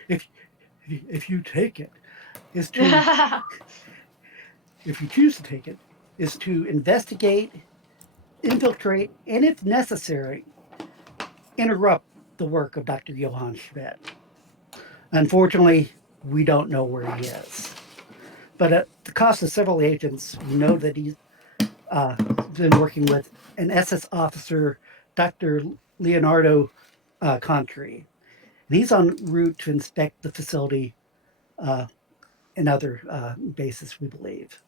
you take it, is to if you choose to take it, is to investigate, infiltrate, and if necessary, interrupt the work of Dr. Johann Schmidt. Unfortunately, we don't know where he is. But at the cost of several agents, we know that he's been working with an SS officer, Dr. Leonardo Contri. And he's en route to inspect the facility and other bases, we believe.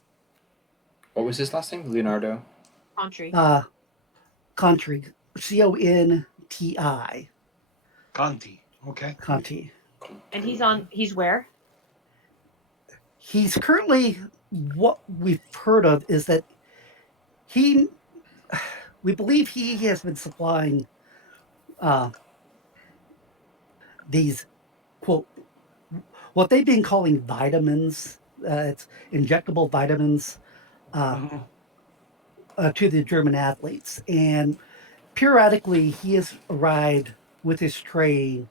What was his last name? Leonardo. Country. Contri, Conti. Conti. Okay. Conti. And he's where? He's currently, what we've heard of is that we believe he has been supplying these, quote, what they've been calling vitamins. It's injectable vitamins to the German athletes. And periodically, he has arrived with his train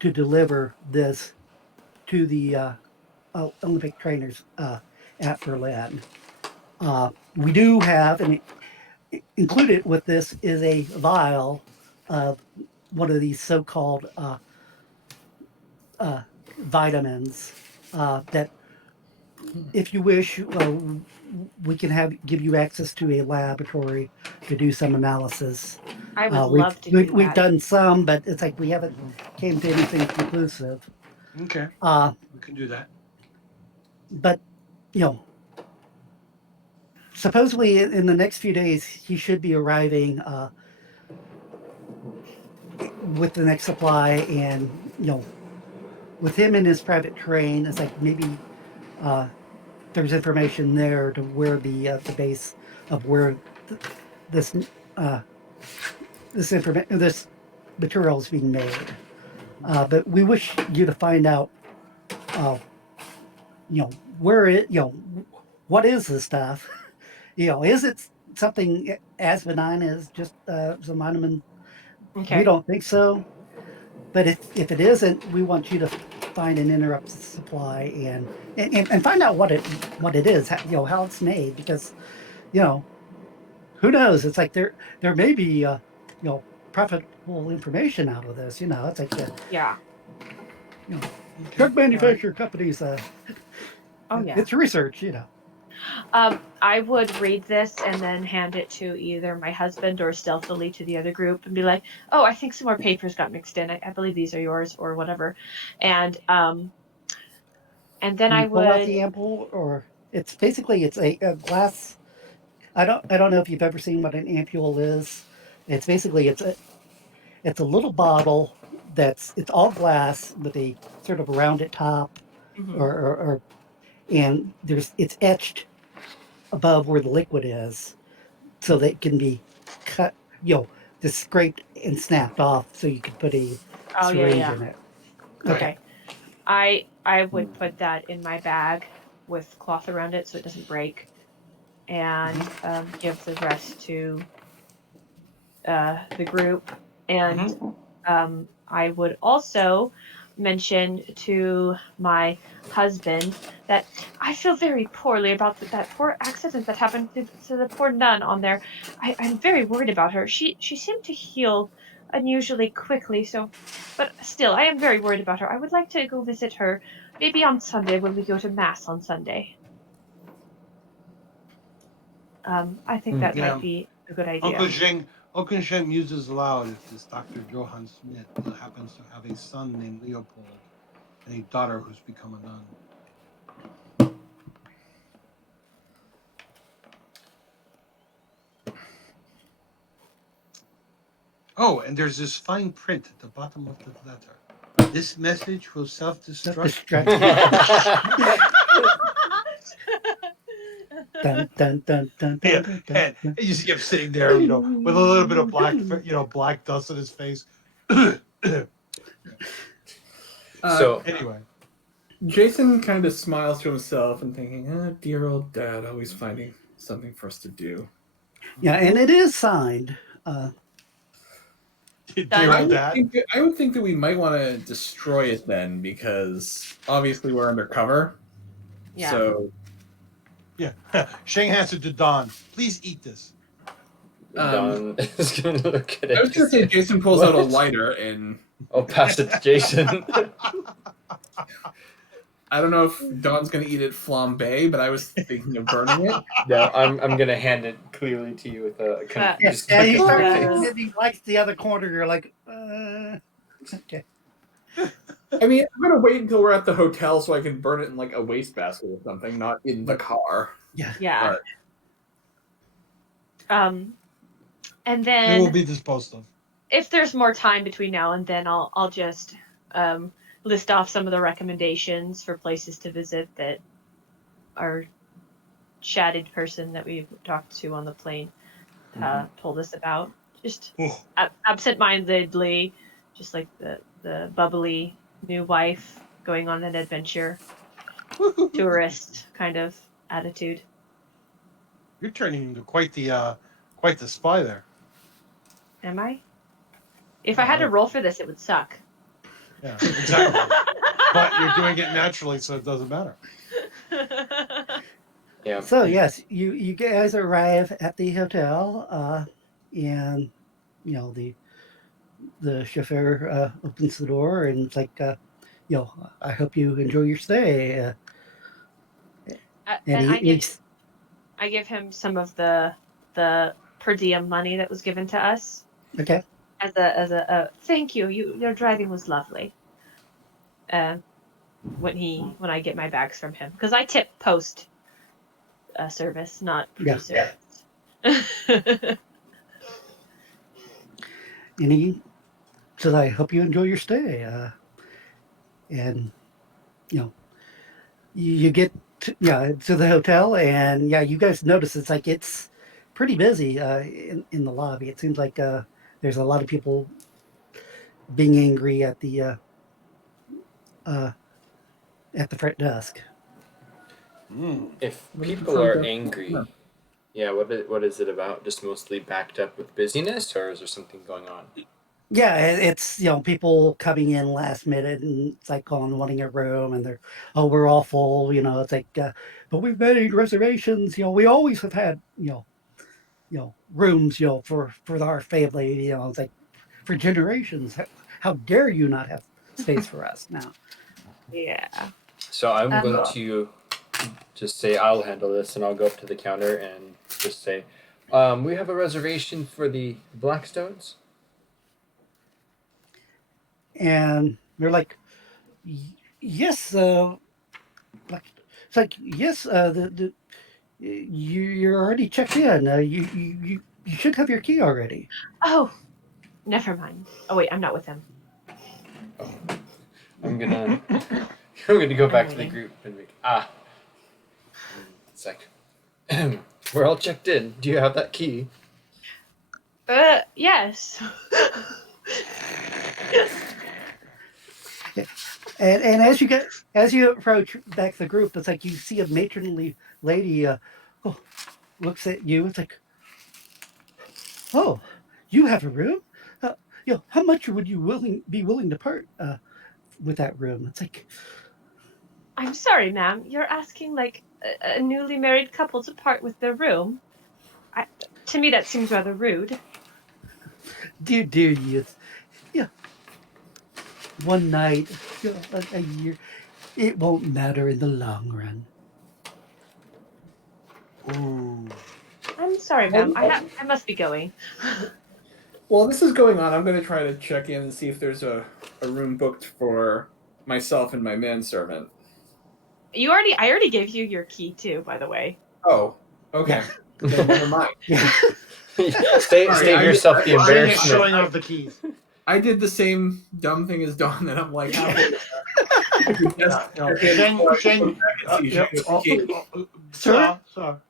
to deliver this to the Olympic trainers at Berlin. We do have, and included with this is a vial of one of these so-called vitamins that, if you wish, we can give you access to a laboratory to do some analysis. I would We've love to do we've that. done some, but it's like we haven't came to anything conclusive. Okay, Uh, we can do that. but you know, supposedly in the next few days he should be arriving with the next supply, and with him in his private train, it's like maybe there's information there to where the base of where this uh, this material is being made. But we wish you to find out, uh, where it, what is this stuff? Is it something as benign as just some vitamin? Okay. We don't think so. But if it isn't, we want you to find an interrupted supply and find out what it is, how it's made, because who knows? It's like there may be profitable information out of this. It's like Yeah. drug manufacturer companies. Oh yeah. It's research. I would read this and then hand it to either my husband or stealthily to the other group and be like, "Oh, I think some more papers got mixed in. I believe these are yours or whatever," and then I Pull out would. the ampoule, or it's basically a glass. I don't know if you've ever seen what an ampule is. It's basically it's a little bottle it's all glass with a sort of rounded top, Mhm. or and it's etched above where the liquid is, so that it can be cut, just scraped and snapped off, so you could put a Oh yeah, syringe yeah. in it. Okay. I would put that in my bag with cloth around it so it doesn't break, and give the rest to the group. And I would also mention to my husband that I feel very poorly about that poor accident that happened to the poor nun on there. I'm very worried about her. She seemed to heal unusually quickly, so but still I am very worried about her. I would like to go visit her maybe on Sunday when we go to mass on Sunday. I think that Yeah. might be a good Uncle idea. Sheng, Uncle Sheng muses aloud if this Dr. Johann Smith happens to have a son named Leopold and a daughter who's become a nun. Oh, and there's this fine print at the bottom of the letter. This message will self-destruct. Dun, dun, dun, dun, dun, Yeah, dun, and dun. you see him sitting there, with a little bit of black dust on his face. So Anyway, Jason kind of smiles to himself and thinking, dear old dad, always finding something for us to do. Yeah, and it is signed. dear old dad. I would think that we might want to destroy it then, because obviously we're undercover. Yeah. So Yeah, Sheng hands it to Don. Please eat this. Don is going to look at it. I was going to say Jason pulls out a What? lighter, and I'll pass it to Jason. I don't know if Don's going to eat it flambe, but I was thinking of burning it. No, I'm going to hand it clearly to you with a kind of just Yeah, look he at starts your Yeah. face. and he likes the other corner. You're like, okay. I mean, I'm going to wait until we're at the hotel so I can burn it in like a wastebasket or something, not in the car. Yeah. Yeah. Right. And It will then be disposed of. if there's more time between now and then, I'll just list off some of the recommendations for places to visit that our chatted person that we talked to on the plane told us about. Just Oh. absent-mindedly, just like the bubbly new wife going on an adventure, tourist kind of attitude. You're turning into quite the spy there. Am I? If I had to roll for this, it would suck. Yeah, exactly. But you're doing it naturally, so it doesn't matter. Yeah. So yes, you guys arrive at the hotel, and the chauffeur opens the door and it's like, I hope you enjoy your stay. And And he's I give him some of the per diem money that was given to us okay. as a thank you. Your driving was lovely. Uh, when I get my bags from him, because I tip post service, not Yeah. pre-service. And he says, "I hope you enjoy your stay." And you know, you get to the hotel, and yeah, you guys notice it's pretty busy in the lobby. It seems like there's a lot of people being angry uh, at the front desk. If What is the people front are desk? angry, yeah, what is it about? Just mostly backed up with busyness, or is there something going on? Yeah, it's people coming in last minute and it's like on wanting a room and they're we're all full. It's like but we've made reservations. We always have had rooms for our family. It's like for generations. How dare you not have space for us now? Yeah. So I'm Um, going to just say I'll handle this, and I'll go up to the counter and just say, we have a reservation for the Blackstones. And they're like, Yes, like it's like yes, you're already checked in. You should have your key already." oh, never mind. Oh wait, I'm not with him. I'm gonna I'm gonna go back to the waiting. group and be it's like we're all checked in. Do you have that key? Yes. And as you approach back the group, it's like you see a matronly lady oh, looks at you. It's like, "Oh, you have a room? How much would you be willing to part with that room?" It's like, I'm sorry, ma'am. You're asking like a newly married couple to part with their room. I, to me, that seems rather rude. dear youth, yeah, one night, a year, it won't matter in the long run. Ooh. I'm sorry, ma'am. I must be going. While this is going on, I'm going to try to check in and see if there's a room booked for myself and my manservant. I already gave you your key too, by the way. Oh, okay. Then never mind. Yeah. Save yourself the I- embarrassment. Showing off the keys. I did the same dumb thing as Dawn, and I'm like, halfway. Sheng, Sir? sir,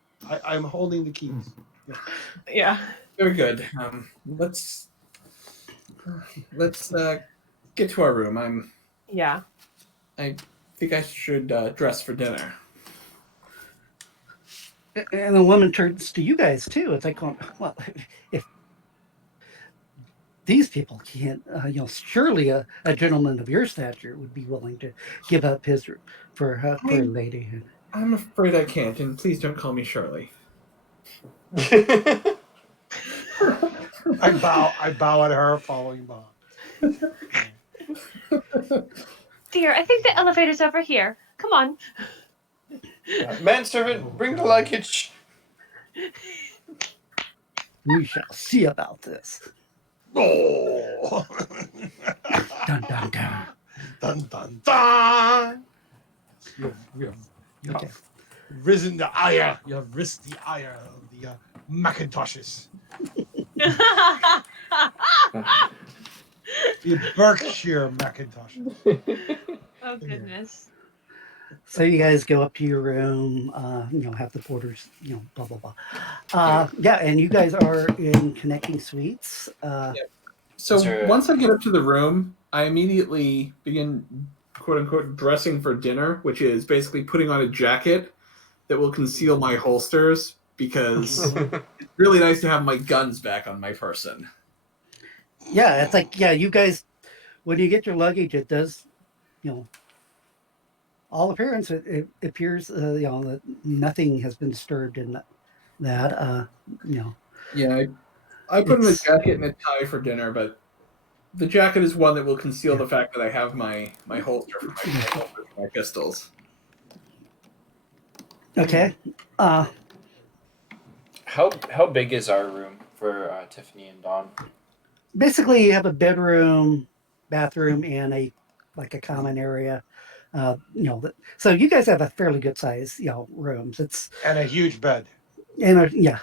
I'm holding the keys. Yeah. Very good. Let's get to our room. Yeah. I think I should dress for dinner. And the woman turns to you guys too. It's like, well, if these people can't, surely a gentleman of your stature would be willing to give up his for a lady. I'm afraid I can't, and please don't call me Shirley. I bow at her, following Bob. Dear, I think the elevator's over here. Come on. Manservant, bring the luggage. We shall see about this. Oh. Dun dun dun. Dun dun dun. You have Okay. risen the ire. You have risked the ire of the Macintoshes. The Berkshire Macintoshes. Oh goodness. So you guys go up to your room, have the porters, blah blah blah. Yeah, and you guys are in connecting suites. So Sure. once I get up to the room, I immediately begin, quote unquote, dressing for dinner, which is basically putting on a jacket that will conceal my holsters because it's really nice to have my guns back on my person. Yeah, it's like, you guys, when you get your luggage, it does, you know, all appearance, it appears that nothing has been disturbed in that. You know, Yeah, I put on a it's jacket and a tie for dinner, but the jacket is one that will conceal Yeah. the fact that I have my holster for my pistols. okay. Uh, How big is our room for Tiffany and Dawn? Basically, you have a bedroom, bathroom, and a common area. So you guys have a fairly good size rooms. It's And a huge bed, yeah,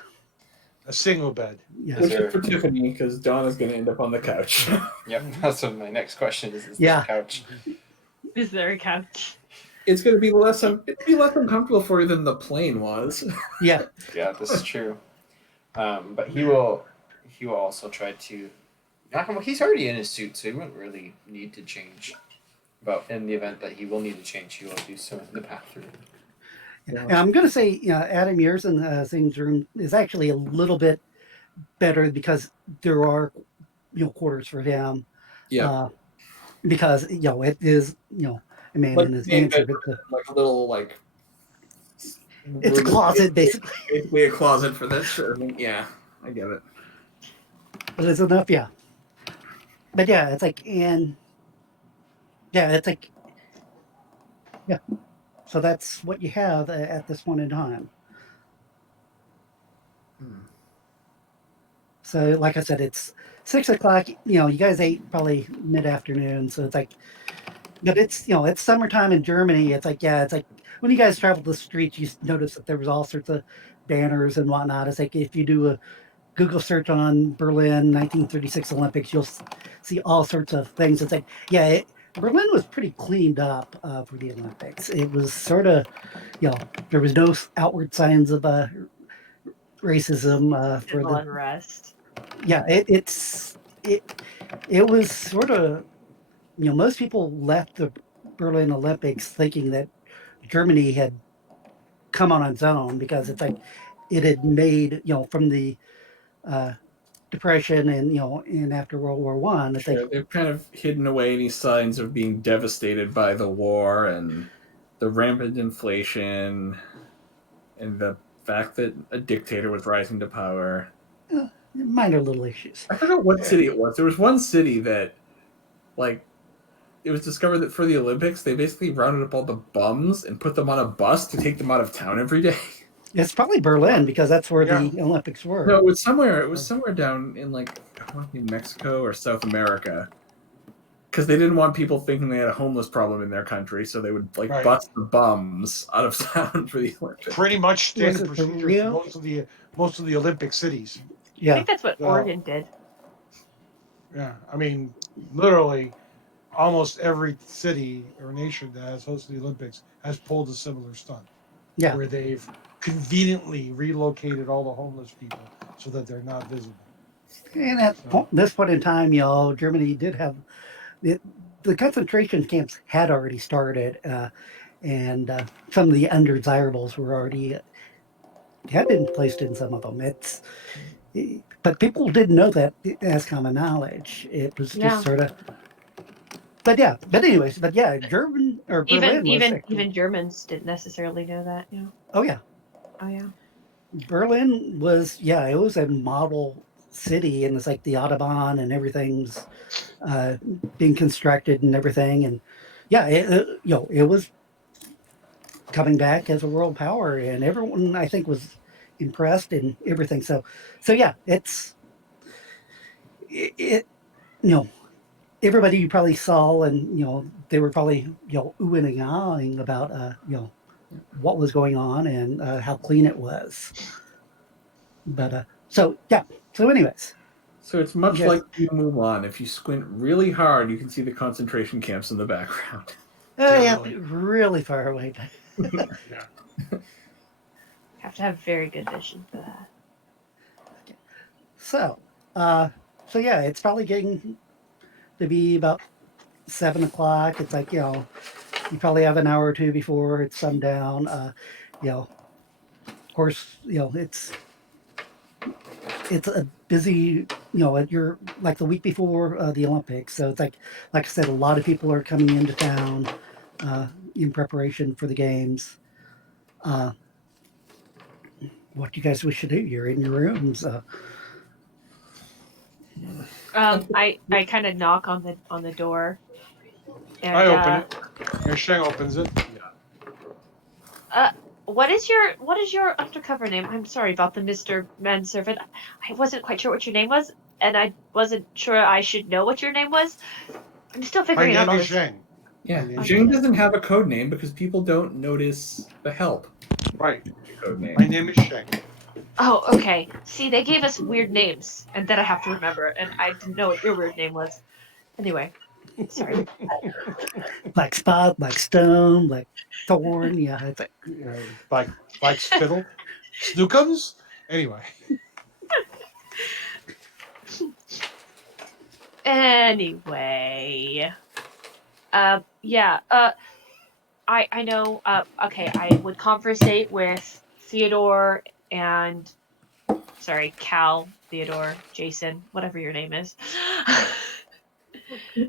a single bed. yeah, Is Which there- is for Tiffany, because Dawn is going to end up on the couch. Yep, that's what my next question is. Is Yeah. the couch? Is there a couch? It's going to be less uncomfortable for you than the plane was. yeah. Yeah, this is true. But he will also try to. Well, he's already in his suit, so he wouldn't really need to change. But in the event that he will need to change, he will do so in the bathroom. And I'm going to say, Adam, yours and Zing's room is actually a little bit better because there are quarters for him. Yeah. Because it is a man Like in his the main answer, bedroom, but like a little it's a closet basically. basically a closet for this. Sure. Yeah, I get it. But it's enough, yeah. But yeah, it's like it's like yeah. So that's what you have at this point in time. So like I said, it's 6 o'clock. You guys ate probably mid-afternoon, so it's like, but it's summertime in Germany. It's like when you guys travel the streets, you notice that there was all sorts of banners and whatnot. It's like if you do a Google search on Berlin 1936 Olympics, you'll see all sorts of things. It's like, Berlin was pretty cleaned up for the Olympics. It was sort of, there was no outward signs of racism for Civil the. unrest. Yeah, it was sort of, most people left the Berlin Olympics thinking that Germany had come on its own because it's like it had made, from the uh, Depression and after World War One. It's Sure, like, they've kind of hidden away any signs of being devastated by the war and the rampant inflation and the fact that a dictator was rising to power. minor little issues. I forgot what city it was. There was one city that, like, it was discovered that for the Olympics, they basically rounded up all the bums and put them on a bus to take them out of town every day. It's probably Berlin because that's where Yeah. the Olympics were. No, it was somewhere. It was somewhere down in I want to be Mexico or South America, because they didn't want people thinking they had a homeless problem in their country, so they would Right. bust the bums out of town for the Olympics. Pretty much standard Was it procedure Rio? for most of the Olympic cities. I Yeah, think that's what So- Oregon did. Yeah, I mean, literally, almost every city or nation that has hosted the Olympics has pulled a similar stunt. yeah. Where they've conveniently relocated all the homeless people so that they're not visible. And at this point in time, Germany did have the concentration camps had already started, and some of the undesirables were already had been placed in some of them. But people didn't know that as common knowledge. It was just Yeah. sort of. But German or Berlin was Even actually- Germans didn't necessarily know that. Oh yeah, Oh yeah. Berlin was it was a model city, and it's like the Autobahn and everything's being constructed and everything, and it was coming back as a world power, and everyone I think was impressed and everything. So yeah, everybody you probably saw, and they were probably oohing and ahhing about what was going on and how clean it was. But so anyways, So it's much Yes. like New Mulan. If you squint really hard, you can see the concentration camps in the background. really far away. Yeah. Have to have very good vision for that. So it's probably getting to be about 7 o'clock. It's like you probably have an hour or two before it's sundown. Of course, it's a busy, you're like the week before the Olympics. So it's like I said, a lot of people are coming into town. in preparation for the games. What do you guys wish to do? You're in your rooms. I kind of knock on the door, and I open it. And Sheng opens it. what is your undercover name? I'm sorry about the Mr. Manservant. I wasn't quite sure what your name was, and I wasn't sure I should know what your name was. I'm still My figuring out name all is this. Sheng. Yeah, My name is Jing doesn't have a code name because people don't notice the help. Right. Code name. My name is Sheng. Oh, okay. See, they gave us weird names, and then I have to remember it, and I didn't know what your weird name was. Anyway, sorry. Like Spot, like Stone, like Thorn. Yeah, it's like, Like Spittle. Snookums? Anyway. Anyway, yeah. I know. Okay, I would conversate with Theodore and sorry, Cal, Theodore, Jason, whatever your name is.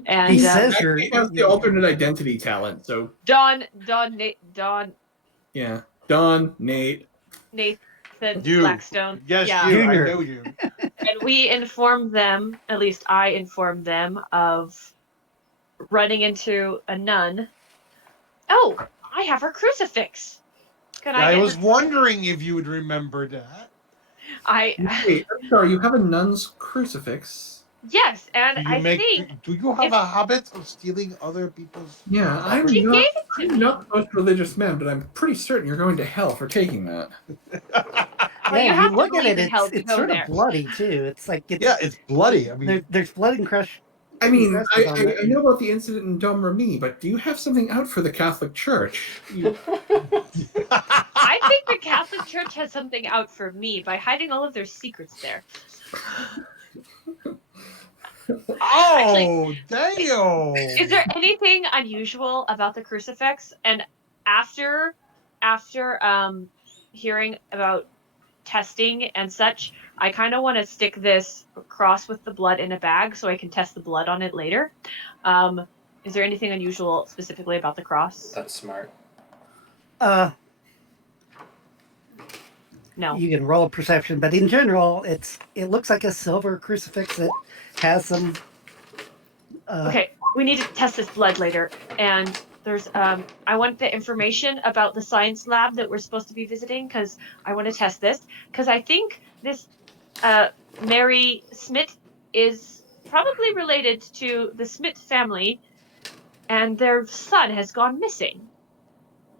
And he says you're. He has the alternate identity talent, so Don, yeah. Don, Nate. Nathan You. Blackstone. Yes, Yeah. you. Junior. I know you. And we informed them, at least I informed them, of running into a nun. Oh, I have her crucifix. Can I I get was her? wondering if you would remember that. Wait, I'm sorry, you have a nun's crucifix. Yes, and I think Do you have if- a habit of stealing other people's Yeah, property? She gave it to I'm me. not the most religious man, but I'm pretty certain you're going to hell for taking that. Well, you Yeah, have to look at believe it. in hell to It's go sort there. of bloody too. It's like Yeah, it's bloody. I mean, there's blood and crush. I mean, Crosses on I it. know about the incident in Dom Remy, but do you have something out for the Catholic Church? I think the Catholic Church has something out for me by hiding all of their secrets there. oh, damn! Is there anything unusual about the crucifix? And after hearing about testing and such, I kind of want to stick this cross with the blood in a bag so I can test the blood on it later. Is there anything unusual specifically about the cross? That's smart. No. You can roll a perception, but in general, it looks like a silver crucifix that has some. Okay, we need to test this blood later, and there's I want the information about the science lab that we're supposed to be visiting because I want to test this because I think this Mary Smith is probably related to the Smith family, and their son has gone missing,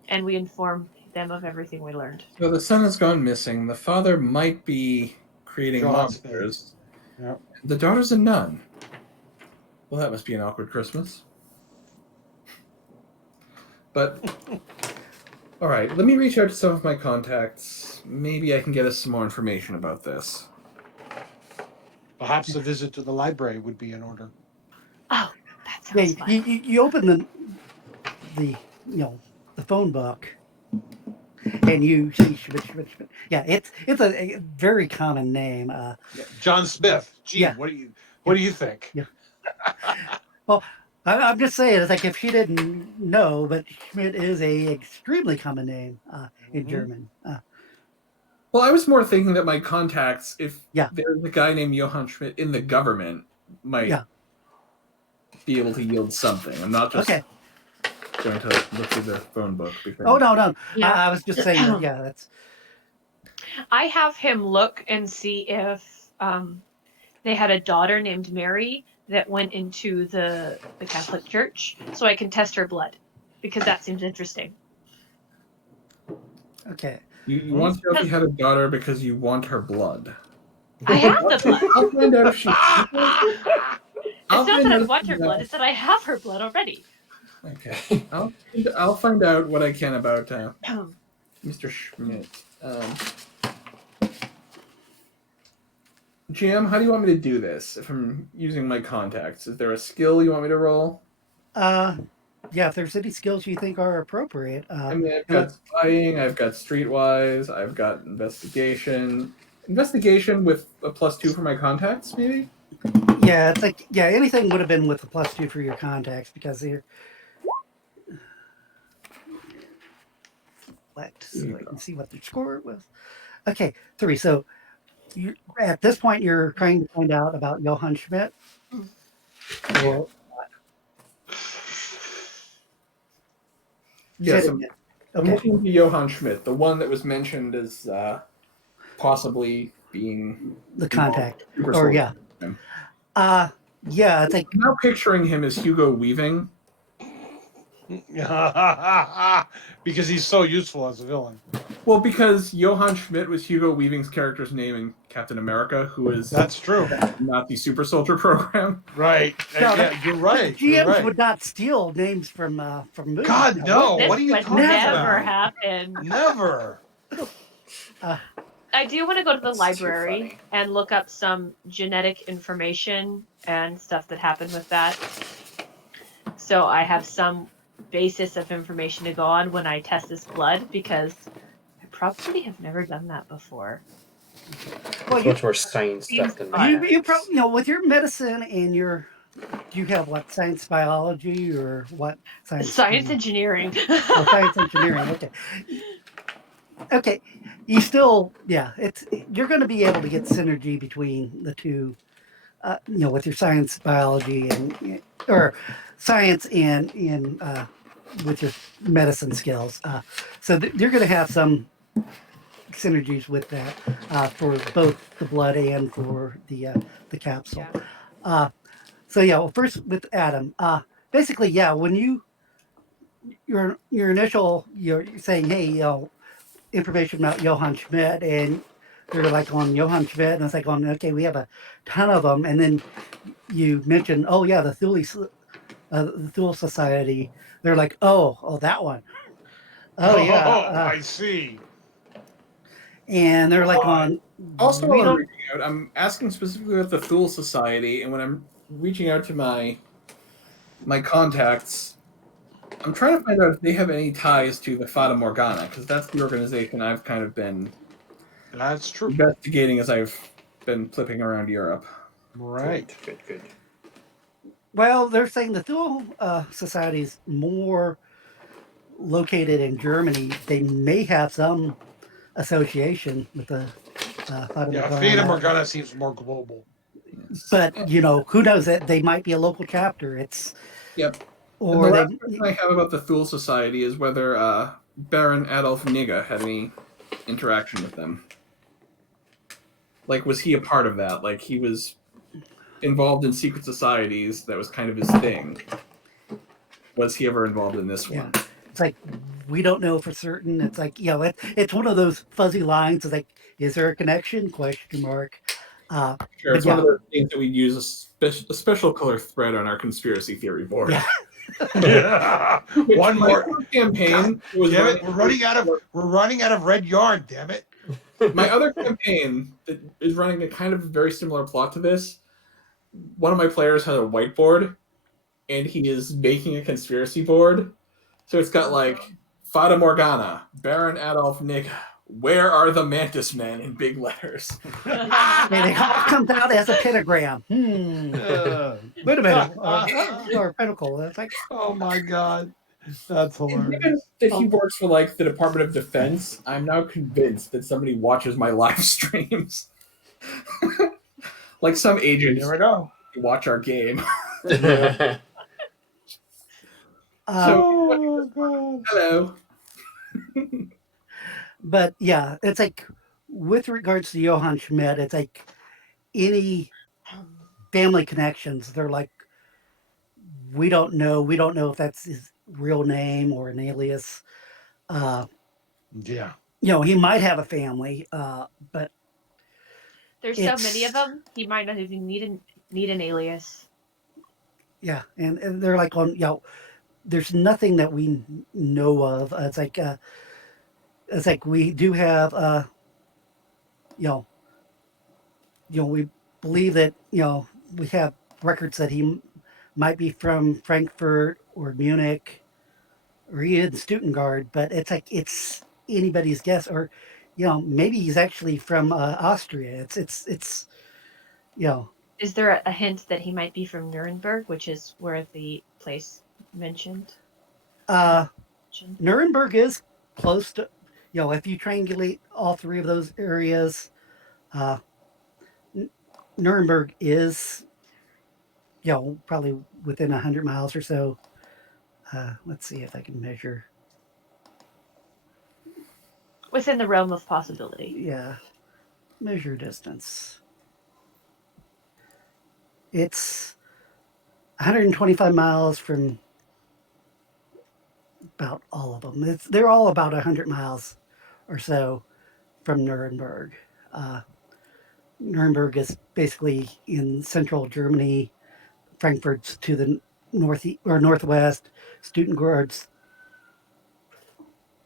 and we inform them of everything we learned. So the son has gone missing. The father might be creating John Smith. monsters. Yep. The daughter's a nun. Well, that must be an awkward Christmas. But, all right, let me reach out to some of my contacts. Maybe I can get us some more information about this. Perhaps a visit to the library would be in order. Oh, that Yeah, sounds fun. you open the the phone book, and you see Schmidt. Yeah, it's a very common name. John Smith. Gee, Yeah. what do you think? Yeah. Well, I'm just saying, it's like if she didn't know, but Schmidt is a extremely common name in Mhm. German. Well, I was more thinking that my contacts, if Yeah. there's a guy named Johann Schmidt in the government, might Yeah. be able to yield something. I'm not just Okay. going to look through the phone book. Because Oh no. Yeah. I was just saying that. Yeah, that's I have him look and see if they had a daughter named Mary that went into the Catholic Church, so I can test her blood because that seems interesting. okay. You want to know if you had a daughter because you want her blood. I have the blood. I'll find out if she. It's not that I want her blood; it's that I have her blood already. Okay, I'll find out what I can about Mr. Schmidt. Jim, how do you want me to do this? If I'm using my contacts, is there a skill you want me to roll? Yeah, if there's any skills you think are appropriate. I mean, I've got spying, I've got streetwise, I've got investigation. Investigation with a +2 for my contacts, maybe? Yeah, it's like anything would have been with a +2 for your contacts because they're. intellect so I can see what the score was. Okay, 3. So you at this point you're trying to find out about Johann Schmidt. Or Yes, Said I'm, it- I'm okay. looking into Johann Schmidt, the one that was mentioned as possibly being The involved contact. in Super Or Soldier. yeah. Uh yeah, it's like I'm now picturing him as Hugo Weaving. Because he's so useful as a villain. Well, because Johann Schmidt was Hugo Weaving's character's name in Captain America, who is That's true. not the Super Soldier program. Right. No, Yeah, you're right. You're GMs right. would not steal names from movies. God, now, no. would This What are you would talking never about? happen. Never. I do want to go to the That's too library funny. and look up some genetic information and stuff that happened with that. So I have some basis of information to go on when I test this blood, because I probably have never done that before. Well, It's much more science Seems stuff than fun. you mechanics. probably with your medicine and your do you have what science biology or what science? Science engineering. Oh, science engineering. Okay. Okay. You still you're going to be able to get synergy between the two. With your science biology and or science and with your medicine skills. So you're going to have some synergies with that for both the blood and for the capsule. Yeah. So yeah, well, first with Adam, basically, yeah, when your initial you're saying, hey, information about Johann Schmidt, and they're like on Johann Schmidt, and it's like on okay, we have a ton of them, and then you mentioned, oh yeah, the Thule Society. They're like, oh, that one. Oh yeah, I see. and they're like on. Also, We while I'm don't. reaching out, I'm asking specifically about the Thule Society, and when I'm reaching out to my contacts, I'm trying to find out if they have any ties to the Fata Morgana, because that's the organization I've kind of been That's true. investigating as I've been flipping around Europe. Right. Good. Well, they're saying the Thule Society is more located in Germany. They may have some association with the Fata Yeah, Morgana. Fata Morgana seems more global. But who knows that they might be a local chapter. It's Yep. And or the they. last question I have about the Thule Society is whether Baron Adolf Nigga had any interaction with them. Like, was he a part of that? Like, he was involved in secret societies. That was kind of his thing. Was he ever involved in this one? It's like we don't know for certain. It's like it's one of those fuzzy lines. It's like, is there a connection? Question mark. Sure, it's one of those things that we use a special color thread on our conspiracy theory board. Yeah. Yeah. One more campaign. Was damn it, we're running out of red yarn, damn it. My other campaign that is running a kind of very similar plot to this. One of my players has a whiteboard, and he is making a conspiracy board. So it's got like Fata Morgana, Baron Adolf Nigga, where are the Mantis Men in big letters. And it all comes out as a pentagram. Wait a minute, or pentacle. It's like, Oh my god. That's hilarious. Given that he works for like the Department of Defense, I'm now convinced that somebody watches my live streams. Like some agents There we go. watch our game. Oh god. Hello. But yeah, it's like with regards to Johann Schmidt, it's like any family connections. They're like, we don't know. We don't know if that's his real name or an alias. Yeah. He might have a family, but There's so many of them, he might not even need an alias. yeah, and they're like on there's nothing that we know of. It's like we do have we believe that we have records that he might be from Frankfurt or Munich or even Stuttgart, but it's like it's anybody's guess, or maybe he's actually from Austria. It's Is there a hint that he might be from Nuremberg, which is where the place mentioned? Nuremberg is close to. if you triangulate all three of those areas, uh, Nuremberg is, probably within 100 miles or so. Let's see if I can measure. Within the realm of possibility. Yeah, measure distance. It's 125 miles from about all of them. They're all about 100 miles or so from Nuremberg. Uh, Nuremberg is basically in central Germany. Frankfurt's to the northeast or northwest. Stuttgart's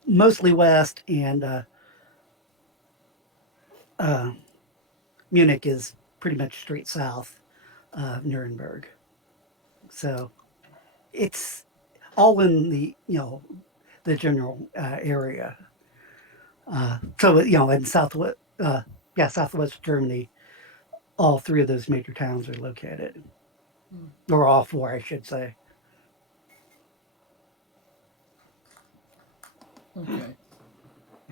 mostly west, and uh, Munich is pretty much straight south of Nuremberg. So it's all in the general area. So in southwest Germany, all three of those major towns are located, or all four, I should say. Okay.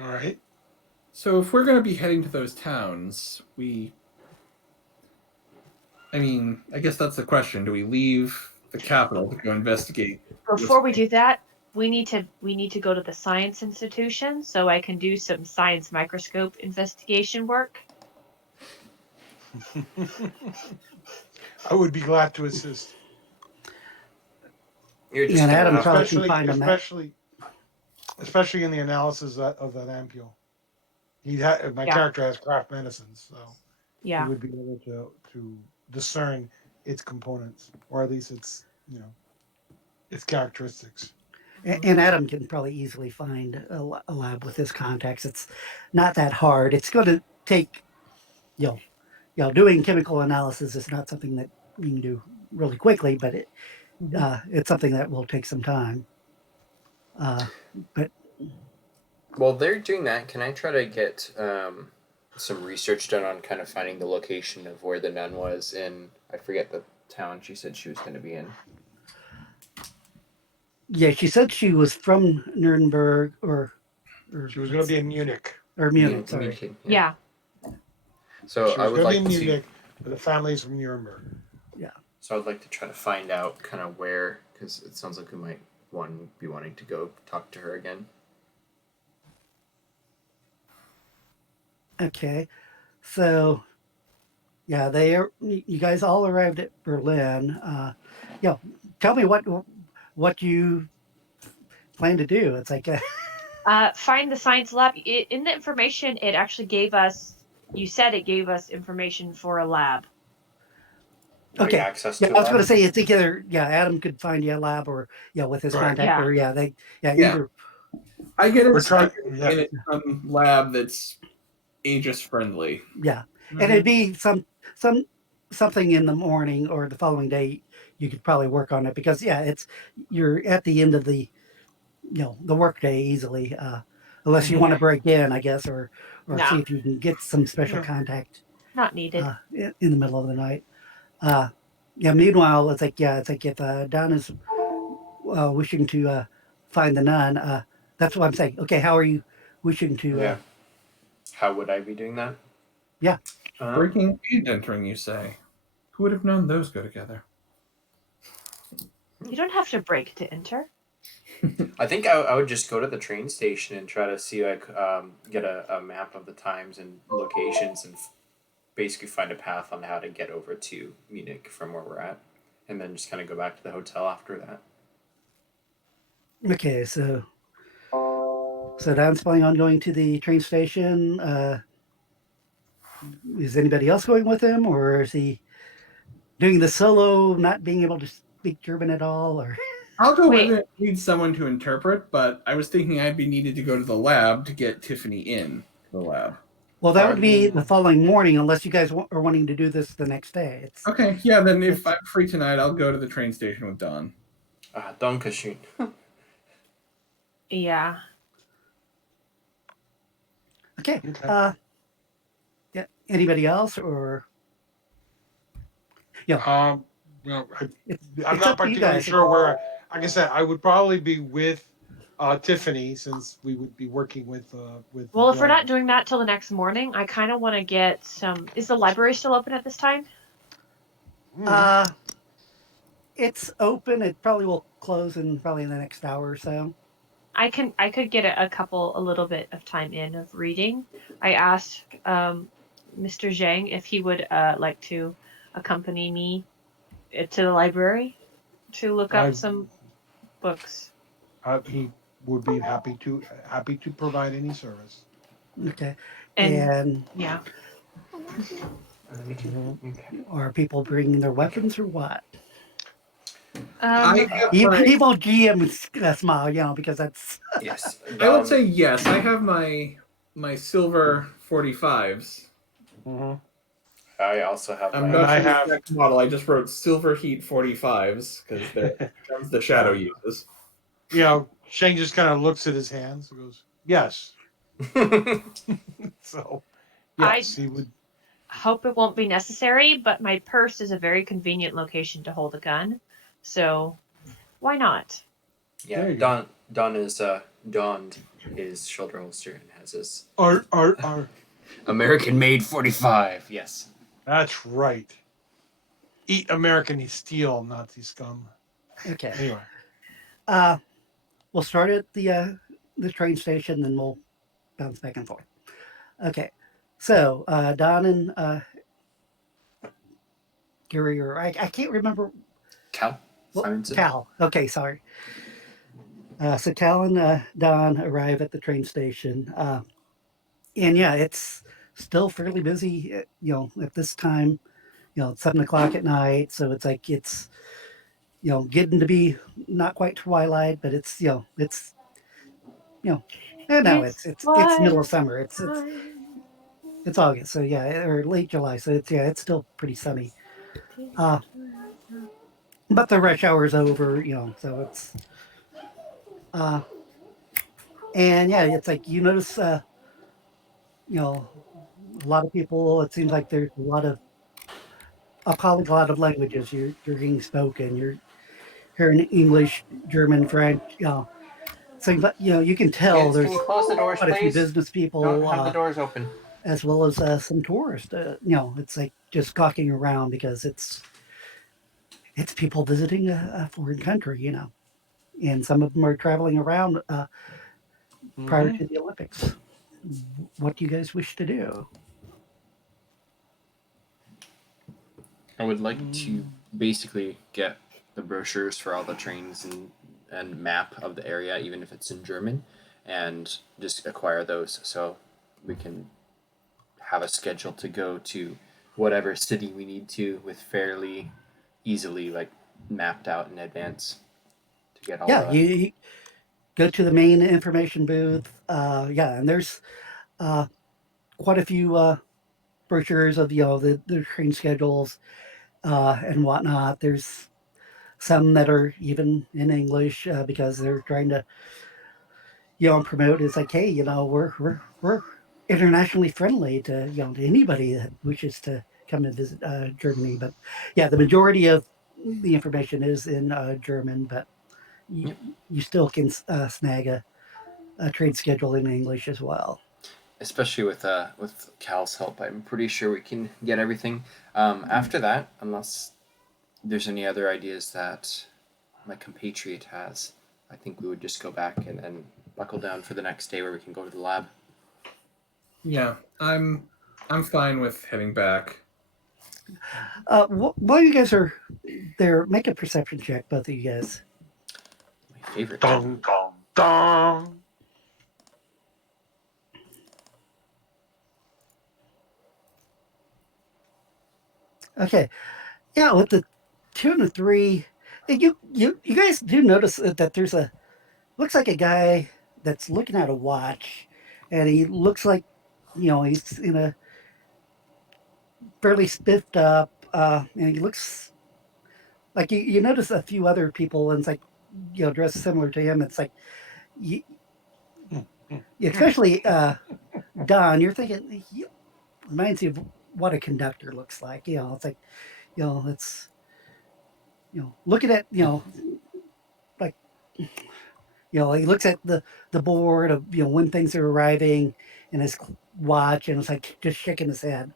All right. So if we're going to be heading to those towns, I guess that's the question. Do we leave the capital to go investigate? Before we do that, we need to go to the science institution so I can do some science microscope investigation work. I would be glad to assist, You're just And gonna Adam have probably to- can find a map. especially in the analysis of that ampule. My Yeah. character has craft medicine, so Yeah. he would be able to discern its components, or at least its characteristics. And Adam can probably easily find a lab with his contacts. It's not that hard. It's going to take, doing chemical analysis is not something that you can do really quickly, but it's something that will take some time. But While they're doing that, can I try to get some research done on kind of finding the location of where the nun was in? I forget the town she said she was going to be in. yeah, she said she was from Nuremberg or She was going to be in Munich. or Munich. Sorry. Munich, Yeah. So She I was would going to like be in to. Munich, but the family's from Nuremberg. So I'd like to try to find out kind of where, because it sounds like we might be wanting to go talk to her again. Okay, so yeah, you guys all arrived at Berlin. Tell me what you plan to do. It's like Find the science lab. In the information, it actually gave us. You said it gave us information for a lab. Okay. Access Yeah, to I was going to lab? say it's either Adam could find you a lab, or with his Right. contact, Yeah. or Yeah. either. I get We're it trying. in some lab that's ageist friendly. Yeah, and it'd be something in the morning or the following day. You could probably work on it because you're at the end of the the workday easily, unless you want to break in, I guess, or No. see if you can get some special Yeah. contact Not needed. in the middle of the night. Meanwhile, it's like if Don is wishing to find the nun, that's what I'm saying. Okay, how are you wishing to? Yeah. How would I be doing that? Yeah. Breaking and entering, you say? Who would have known those go together? You don't have to break to enter. I think I would just go to the train station and try to see get a map of the times and locations and basically find a path on how to get over to Munich from where we're at, and then just kind of go back to the hotel after that. Okay, so Don's planning on going to the train station. Is anybody else going with him, or is he doing the solo, not being able to speak German at all? Or I'll go Wait. with it. Need someone to interpret, but I was thinking I'd be needed to go to the lab to get Tiffany in the lab. well, that would be the following morning, unless you guys are wanting to do this the next day. It's Okay, yeah, then if I'm free tonight, I'll go to the train station with Don. Dankeschön. Yeah. okay. Okay. Yeah. Anybody else, or Well, I'm it's not up to you particularly guys. sure where. Like I said, I would probably be with Tiffany, since we would be working with Well, if we're Bill. not doing that till the next morning, I kind of want to get some. Is the library still open at this time? Uh, it's open. It probably will close in probably in the next hour or so. I could get a little bit of time in of reading. I asked Mr. Zhang if he would like to accompany me to the library to look up I, some books. he would be happy to provide any service. Okay. And And yeah, are people bringing their weapons or what? I have my. People GM smile, because that's Yes. I would say yes. I have my silver 45s. Mm-hmm. I also have I'm my. not I sure the have- exact model. I just wrote silver heat 45s because they're comes the shadow uses. Shane just kind of looks at his hands and goes, "Yes." So, yes, he would. hope it won't be necessary, but my purse is a very convenient location to hold a gun. So why not? Yeah, There you go. Don is donned his shoulder holster and has his Art. American-made 45. Yes. That's right. Eat American steel, Nazi scum. okay. Anyway, We'll start at the train station, then we'll bounce back and forth. Okay. So Don and Gary, or I can't remember. Cal. Well, Simonson. Cal. Okay, sorry. So Cal and Don arrive at the train station, and yeah, it's still fairly busy. At this time, it's 7 o'clock at night, so it's like it's getting to be not quite twilight, but it's and now it's middle of summer. It's August, so yeah, or late July, so it's still pretty sunny. But the rush hour is over, so it's uh, and yeah, it's like you notice, you know, a lot of people. It seems like there's a polyglot of languages you're getting spoken. You're hearing English, German, French. Seems like you can tell Kids, there's can you close the doors, quite a few please? business people. Don't have the doors open. As well as some tourists. It's like just gawking around because it's people visiting a foreign country, and some of them are traveling around prior to the Olympics. What do you guys wish to do? I would like to basically get the brochures for all the trains and map of the area, even if it's in German, and just acquire those so we can have a schedule to go to whatever city we need to with fairly easily mapped out in advance to get all Yeah, the you go to the main information booth. Yeah, and there's quite a few brochures of the train schedules and whatnot. There's some that are even in English because they're trying to promote. It's like, hey, we're internationally friendly to to anybody that wishes to come and visit Germany. But yeah, the majority of the information is in German, but you still can snag a trade schedule in English as well. especially with Cal's help. I'm pretty sure we can get everything. After that, unless there's any other ideas that my compatriot has, I think we would just go back and buckle down for the next day where we can go to the lab. Yeah, I'm fine with heading back. While you guys are there, make a perception check, both of you guys. My favorite. Dong, dong, dong. Okay, yeah, with the 2 and a 3, you guys do notice that there's looks like a guy that's looking at a watch, and he looks like he's in a fairly spiffed up, and he looks like you notice a few other people, and it's like dressed similar to him. It's like you, especially Don. You're thinking he reminds you of what a conductor looks like. It's like it's looking at like He looks at the board of when things are arriving and his watch, and it's like just shaking his head.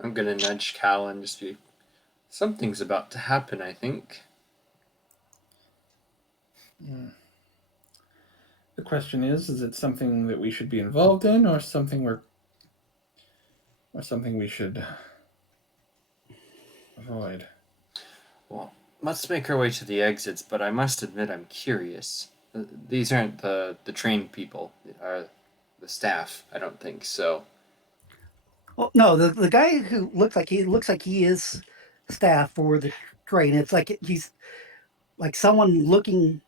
I'm gonna nudge Cal and just be, something's about to happen, I think. The question is it something that we should be involved in, or something we should avoid? Well, let's make our way to the exits, but I must admit I'm curious. These aren't the trained people, are the staff, I don't think, so. Well, no, the guy who looks like he is staff for the train. It's like he's like someone looking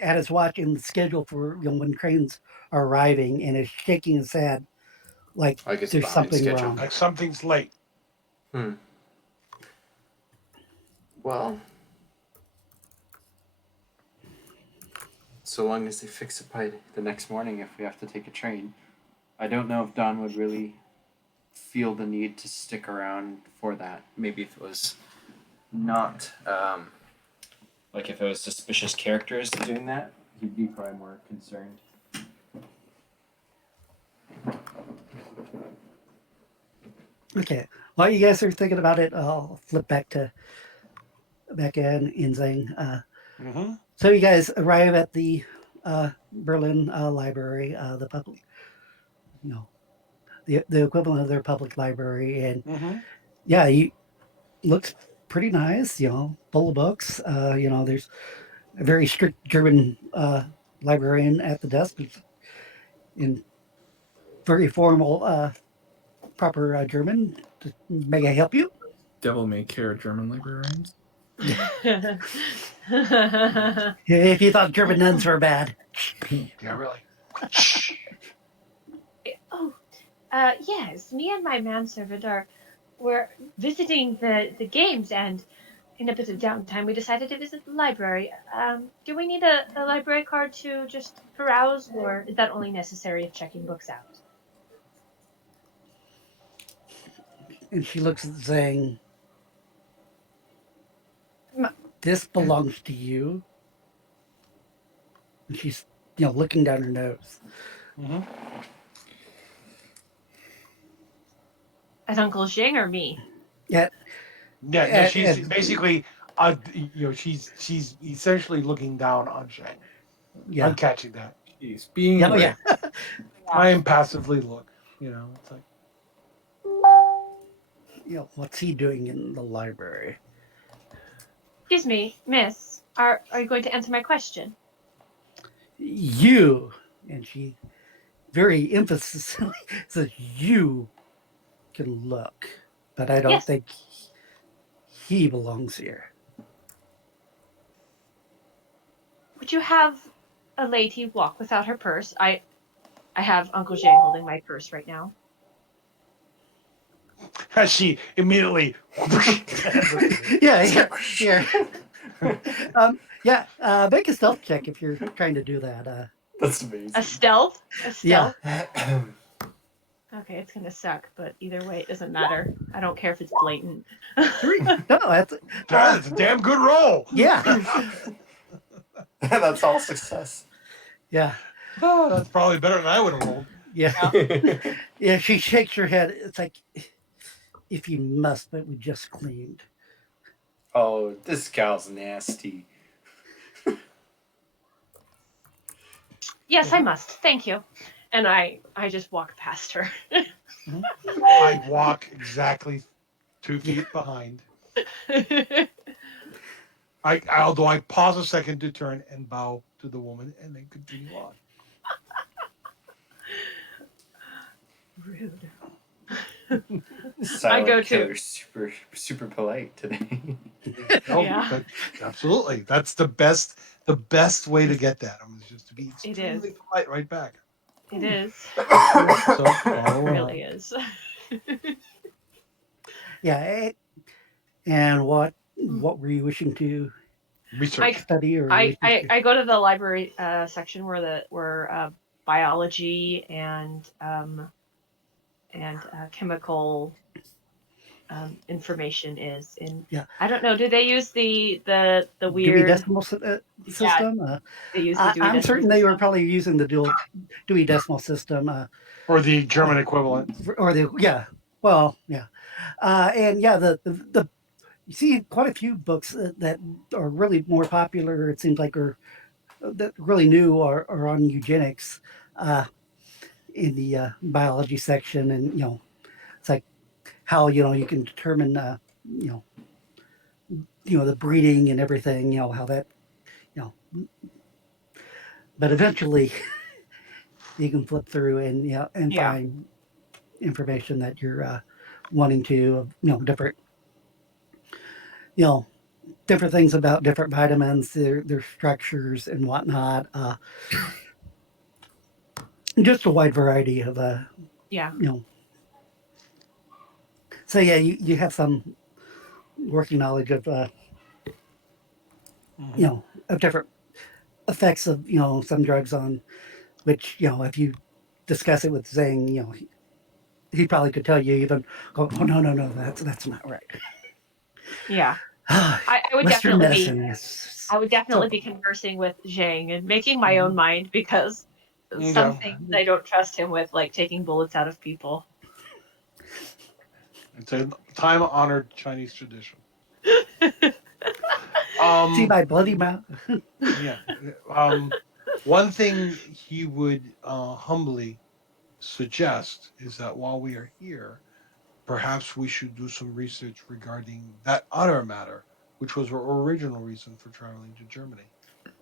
at his watch and the schedule for when trains are arriving, and is shaking his head like I guess there's behind something schedule. wrong. Like something's late. Well, so long as they fix it by the next morning if we have to take a train. I don't know if Don would really feel the need to stick around for that. Maybe if it was not, like if it was suspicious characters doing that, he'd be probably more concerned. Okay, while you guys are thinking about it, I'll flip back in Zing. Mm-hmm. So you guys arrive at the Berlin library, the public, the equivalent of their public library, and Mm-hmm. yeah, he looks pretty nice. Full of books. There's a very strict German librarian at the desk in very formal, proper German. May I help you? Devil may care German librarians. If you thought German nuns were bad. Yeah, really. Oh, yes. Me and my manservant were visiting the games, and in a bit of downtime, we decided to visit the library. Do we need a library card to just peruse, or is that only necessary if checking books out? And she looks at Zhang. M- This belongs to you. And she's, looking down her nose. Mm-hmm. At Uncle Xing or me? Yeah, Yeah, no, she's and- basically, she's essentially looking down on Shang. yeah. I'm catching that. He's being Yeah, oh, yeah. I am passively look. It's like What's he doing in the library? Excuse me, miss. Are you going to answer my question? You. And she very emphasis says you can look. But I don't Yes. think he belongs here. Would you have a lady walk without her purse? I have Uncle Jay holding my purse right now. as she immediately. Yeah. Make a stealth check if you're trying to do that. That's amazing. A stealth? A Yeah. stealth? Okay, it's gonna suck, but either way, it doesn't matter. I don't care if it's blatant. 3. No, that's That's a damn good roll. yeah. That's all success. Yeah. Oh, that's probably better than I would have rolled. Yeah. Yeah, she shakes her head. It's like, if you must, but we just cleaned. Oh, this gal's nasty. Yes, I must. Thank you. And I just walk past her. I walk exactly 2 feet behind. Although I pause a second to turn and bow to the woman and then continue on. Rude. Silent I go to- killer, super polite today. No, Yeah. absolutely. That's the best way to get that. Just to be It extremely is. polite right back. It is. So follow It on. really is. Yeah. And what were you wishing to Research. study or I go to the library section where biology and chemical information is. And Yeah. I don't know. Do they use the Dewey weird? Decimal Yeah, System. they use the Dewey I'm Decimal certain they were System. probably using the Dewey Decimal System, Or the German equivalent. or the well, yeah, and yeah, the you see quite a few books that are really more popular. It seems like are that really new are on eugenics uh, in the biology section, and it's like how you can determine you know the breeding and everything. How that you know, but eventually you can flip through and and Yeah. find information that you're wanting to different you know different things about different vitamins, their structures and whatnot. Just a wide variety of Yeah. you know. So yeah, you have some working knowledge of Mhm. of different effects of some drugs on which if you discuss it with Zhang, he probably could tell you even go, oh no, that's not right. Yeah. I would Western definitely be. medicine is I would so definitely be conversing with Zhang and making my own mind because some Yeah. things I don't trust him with, like taking bullets out of people. It's a time honored Chinese tradition. see Um, my bloody mouth. yeah. One thing he would humbly suggest is that while we are here, perhaps we should do some research regarding that other matter, which was our original reason for traveling to Germany.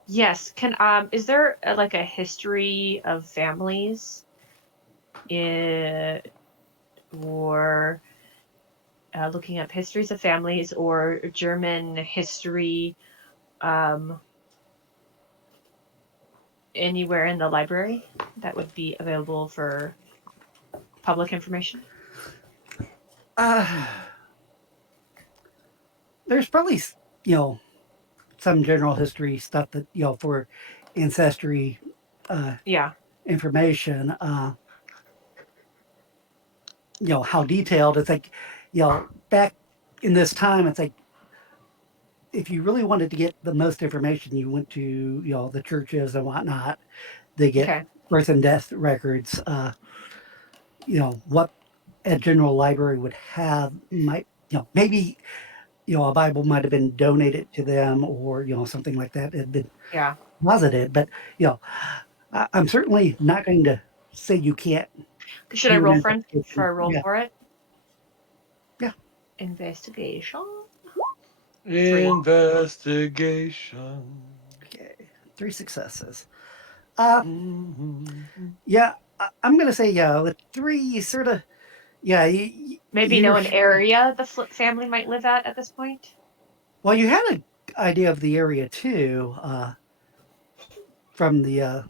Yes. Can is there like a history of families or looking up histories of families or German history um, anywhere in the library that would be available for public information? Uh, there's probably some general history stuff that for ancestry uh, Yeah. information. How detailed it's like back in this time it's like if you really wanted to get the most information you went to the churches and whatnot. They get Okay. birth and death records. What a general library would have might maybe a Bible might have been donated to them or something like that had been Yeah. posited. But I'm certainly not going to say you can't Should I do an roll for investigation. a roll Yeah, for it? yeah. Investigation. 3. Investigation. Okay, 3 successes. Uh, Mhm. yeah, I'm going to say with 3, you sort of yeah, Maybe know an area the family might live at this point. well, you had an idea of the area too from the that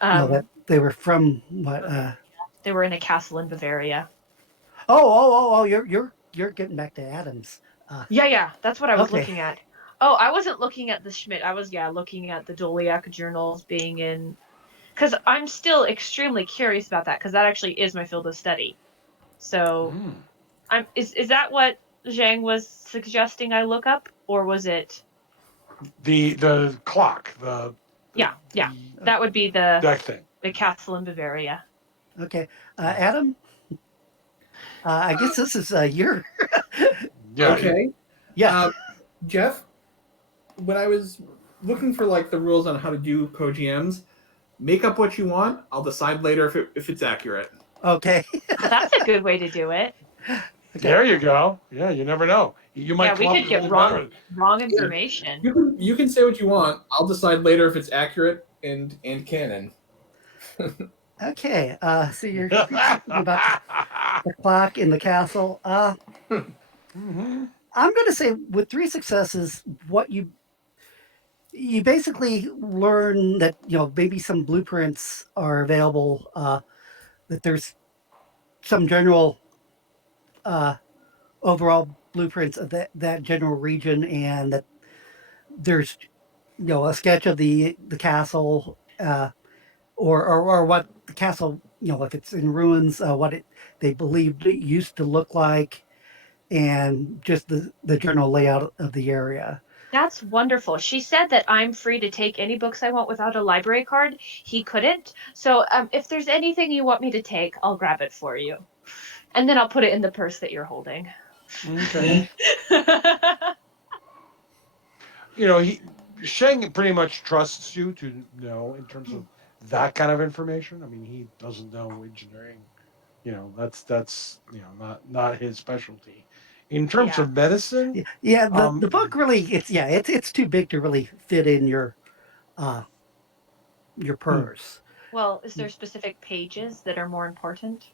Um, they were from what they were in a castle in Bavaria. oh, you're getting back to Adams. Uh, Yeah, yeah, that's what I was okay. looking at. Oh, I wasn't looking at the Schmidt. I was looking at the Doliak journals being in because I'm still extremely curious about that because that actually is my field of study. So Mm. I'm is that what Zhang was suggesting I look up, or was it? The clock, Yeah, yeah, the that would be the that thing. castle in Bavaria. Okay. Adam, I guess this is your Yeah. Okay. yeah. Jeff, when I was looking for like the rules on how to do co-GMs, make up what you want. I'll decide later if it's accurate. Okay. That's a good way to do it. Okay. There you go. Yeah, you never know. You might Yeah, we come up could with get something better. wrong information. You can say what you want. I'll decide later if it's accurate and canon. Okay. So you're thinking about the clock in the castle. Mhm. I'm going to say with 3 successes, what you basically learn that maybe some blueprints are available. That there's some general uh, overall blueprints of that general region, and that there's a sketch of the castle or what the castle if it's in ruins, what they believed it used to look like, and just the general layout of the area. That's wonderful. She said that I'm free to take any books I want without a library card. He couldn't. So if there's anything you want me to take, I'll grab it for you. And then I'll put it in the purse that you're holding. Okay. Sheng pretty much trusts you to know in terms of that kind of information. I mean, he doesn't know engineering. That's not his specialty. In terms Yeah. of medicine, Yeah, the um, book really it's too big to really fit in uh your hmm. purse. Well, is there specific pages that are more important?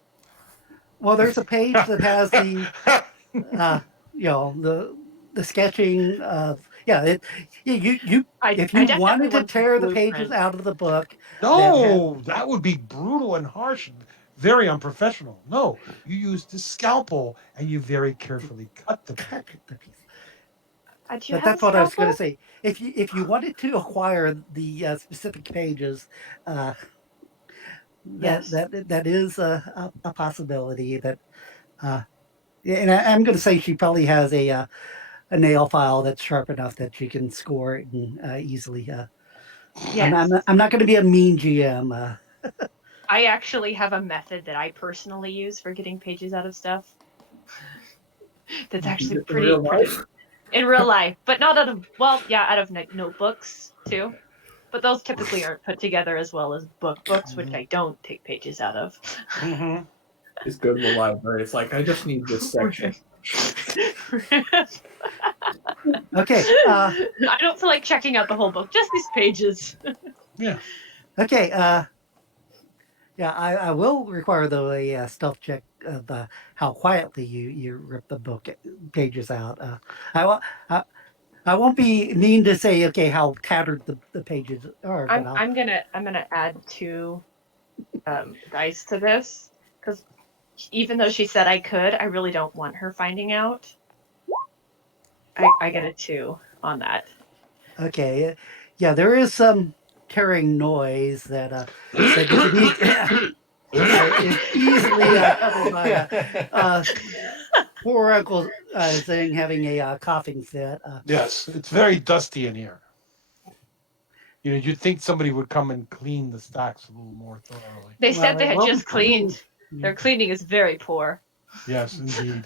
Well, there's a page that has the uh the sketching of you if I you definitely wanted to want the tear the pages blueprint. out of the book that had No, that would be brutal and harsh and very unprofessional. No, you use the scalpel and you very carefully cut the page. cut the piece. Do you But have a that's what I was going to scalpel? say. If you wanted to acquire the specific pages, uh, Yes. that is a possibility. Uh, yeah, and I'm going to say she probably has a nail file that's sharp enough that she can score it and easily. Yes. I'm not going to be a mean GM. I actually have a method that I personally use for getting pages out of stuff. That's actually In real pretty life. in real life, but not out of out of notebooks too. But those typically aren't put together as well as books, which I don't take pages out of. Mm-hmm. Just go to the library. It's like I just need this section. Okay. I don't feel like checking out the whole book, just these pages. Yeah. Okay. Yeah, I will require though a stealth check of how quietly you rip the book pages out. I will. I won't be mean to say okay how tattered the pages are, but I'll. I'm gonna add two dice to this because even though she said I could, I really don't want her finding out. I get a 2 on that. Okay, yeah, there is some tearing noise that you can is easily covered by poor Uncle Zing having a coughing fit. Yes, it's very dusty in here. You'd think somebody would come and clean the stacks a little more thoroughly. They said Well, they it had will be just cleaned. clean. Their cleaning is very poor. Yes, indeed.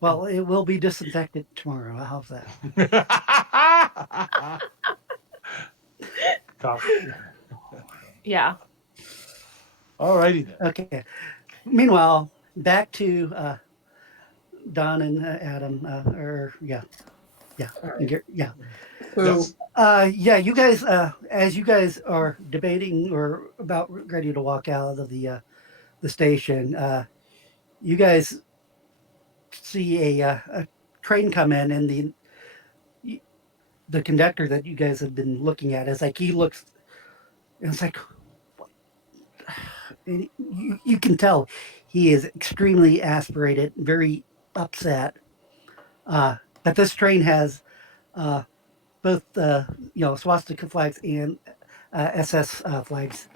Well, it will be disinfected tomorrow. How's that? Coffee. Yeah. All righty then. Okay. Meanwhile, back to Don and Adam. Yeah, yeah. So Yes. Yeah. You guys, as you guys are debating or about ready to walk out of the station, you guys see a train come in, and the conductor that you guys have been looking at is like he looks, and it's like and you can tell he is extremely aspirated, very upset. But this train has both swastika flags and SS flags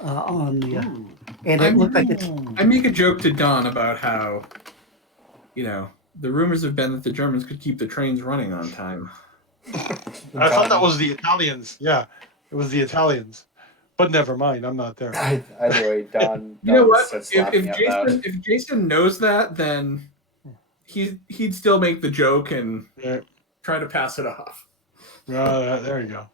on the, Ooh. and it looked like it's I make a joke to Don about how, the rumors have been that the Germans could keep the trains running on time. I thought that was the Italians. Yeah, it was the Italians. But never mind, I'm not there. Either way, Don. You know Don what? starts If laughing out loud. Jason knows that, then he'd still make the joke and Yeah. try to pass it off. There you go.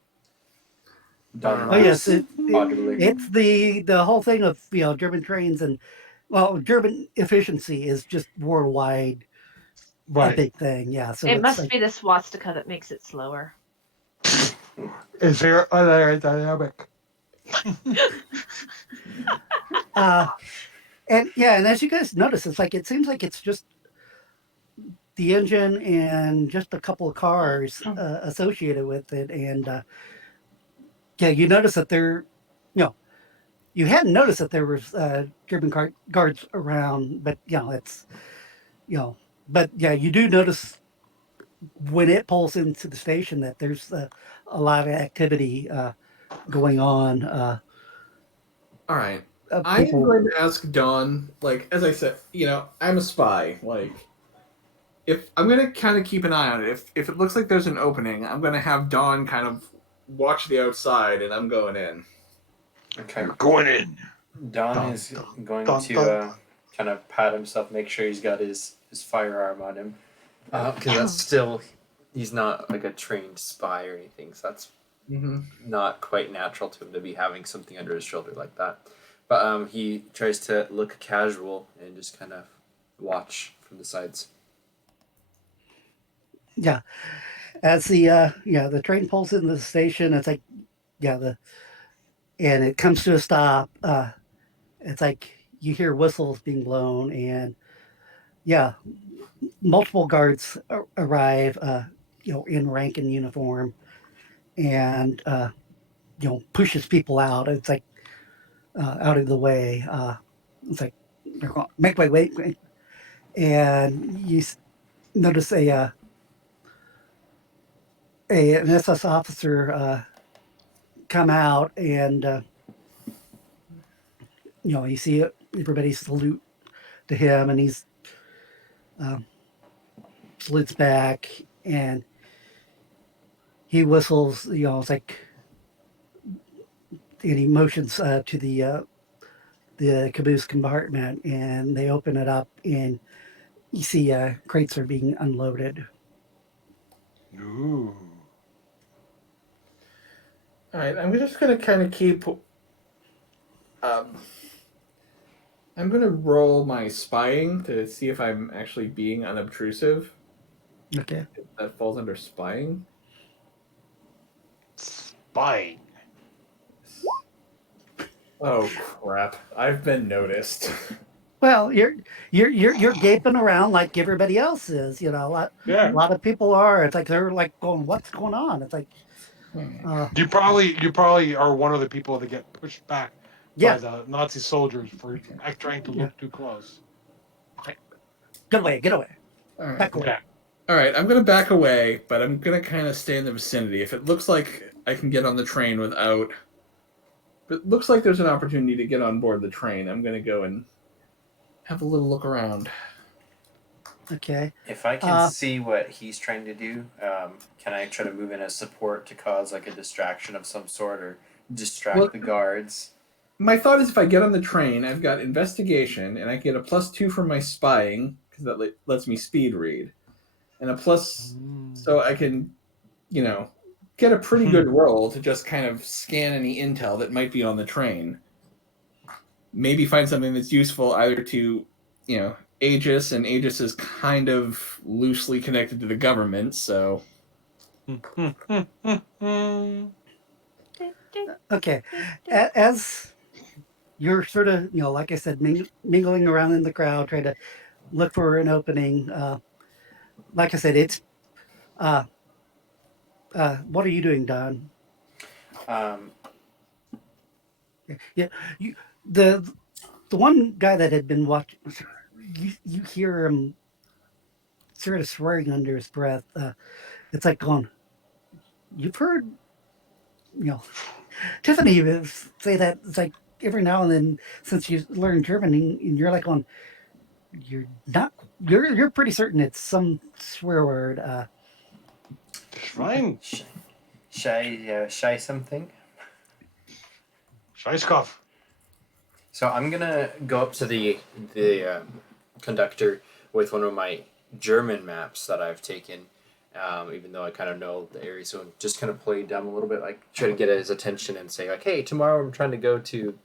Don oh yes, laughs audibly. it's the whole thing of German trains and German efficiency is just worldwide a Right. big thing. Yeah, so It it's must like be the swastika that makes it slower. Is there a dynamic? and as you guys notice, it's like it seems like it's just the engine and just a couple of cars associated with it, and you notice that you hadn't noticed that there was German guards around, but it's but yeah, you do notice when it pulls into the station that there's a lot of activity going on. All right. of I am people. going to ask Dawn, like, as I said, I'm a spy. Like, if I'm going to kind of keep an eye on it. If it looks like there's an opening, I'm going to have Dawn kind of watch the outside, and I'm going in. Okay. You're going in. Don Dun, is dun, going dun, to dun. kind of pat himself, make sure he's got his firearm on him, because that's still he's not like a trained spy or anything, so that's Mm-hmm. not quite natural to him to be having something under his shoulder like that. But he tries to look casual and just kind of watch from the sides. Yeah, as the train pulls into the station, it's like and it comes to a stop. It's like you hear whistles being blown, and yeah, multiple guards arrive. In rank and uniform, and pushes people out. It's like out of the way. It's like they're going, make way, wait, and you notice an SS officer come out, and you see everybody salute to him, and he's um, salutes back, and he whistles. It's like, and he motions to the caboose compartment, and they open it up, and you see crates are being unloaded. Ooh. All right, I'm just going to kind of keep. I'm going to roll my spying to see if I'm actually being unobtrusive. Okay. That falls under spying. Spying. Oh crap! I've been noticed. Well, you're gaping around like everybody else is. A Yeah. lot of people are. It's like they're like going, "What's going on?" It's like, You probably are one of the people that get pushed back by yeah, the Nazi soldiers for trying to yeah, look too close. get away, All right. back away. Okay. All right, I'm gonna back away, but I'm gonna kind of stay in the vicinity. If it looks like I can get on the train without, if it looks like there's an opportunity to get on board the train, I'm gonna go and have a little look around. Okay. If I can see what he's trying to do, can I try to move in as support to cause like a distraction of some sort or distract the guards? My thought is if I get on the train, I've got investigation, and I get a +2 for my spying because that lets me speed read, and a plus, so I can, get a pretty good roll to just kind of scan any intel that might be on the train. Maybe find something that's useful either to, Aegis, and Aegis is kind of loosely connected to the government, so. Okay. As you're sort of, like I said, mingling around in the crowd, trying to look for an opening. Like I said, it's. What are you doing, Don? Um, Yeah, you the one guy that had been watching. You hear him sort of swearing under his breath. It's like going, you've heard, you know, Tiffany say that. It's like every now and then since you learn German, and you're like on, you're not, you're pretty certain it's some swear word. Schwein. shy something. Scheißkopf. So I'm gonna go up to the conductor with one of my German maps that I've taken, even though I kind of know the area. So just kind of play dumb a little bit, like try to get his attention and say like, "Hey, tomorrow I'm trying to go to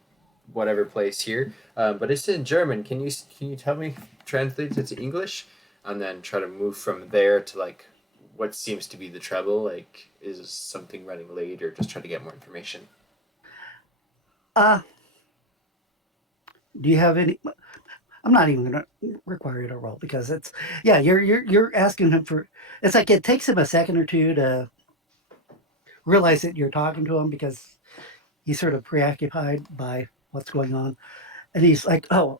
whatever place here, but it's in German. Can you tell me translate it to English?" And then try to move from there to like what seems to be the trouble. Like, is something running late, or just try to get more information. Do you have any? I'm not even going to require you to roll because it's yeah. You're asking him for. It's like it takes him a second or two to realize that you're talking to him because he's sort of preoccupied by what's going on, and he's like, sorry.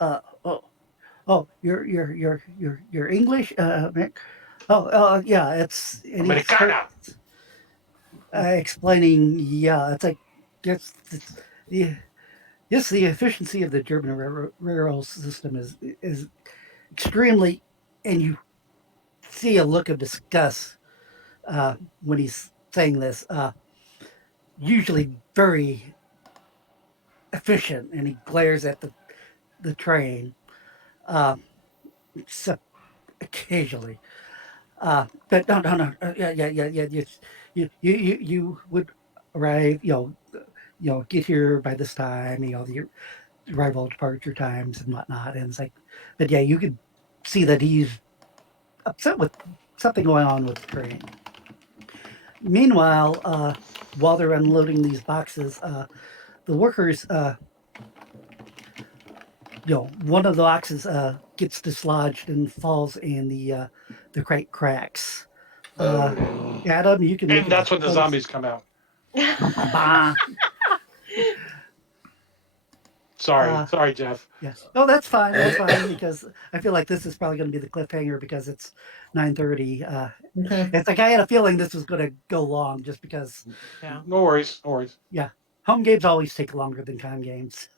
Uh, oh, you're English, Mick? Oh, yeah, it's and Americana. explaining, yeah, it's like just the yes, the efficiency of the German railroad system is extremely, and you see a look of disgust when he's saying this. Usually very efficient, and he glares at the train. Uh, so occasionally, but no. Yeah. You would arrive. Get here by this time. The arrival departure times and whatnot. And it's like, but yeah, you could see that he's upset with something going on with the train. Meanwhile, while they're unloading these boxes, the workers, one of the boxes gets dislodged and falls, and the crate cracks. Oh no. Adam, you can make And a that's when the zombies come out. bah. Sorry, sorry, Jeff. Yeah. Oh, that's fine. That's fine because I feel like this is probably going to be the cliffhanger because it's 9:30. Okay. It's like I had a feeling this was going to go long just because. Yeah. No worries, no worries. Yeah, home games always take longer than con games.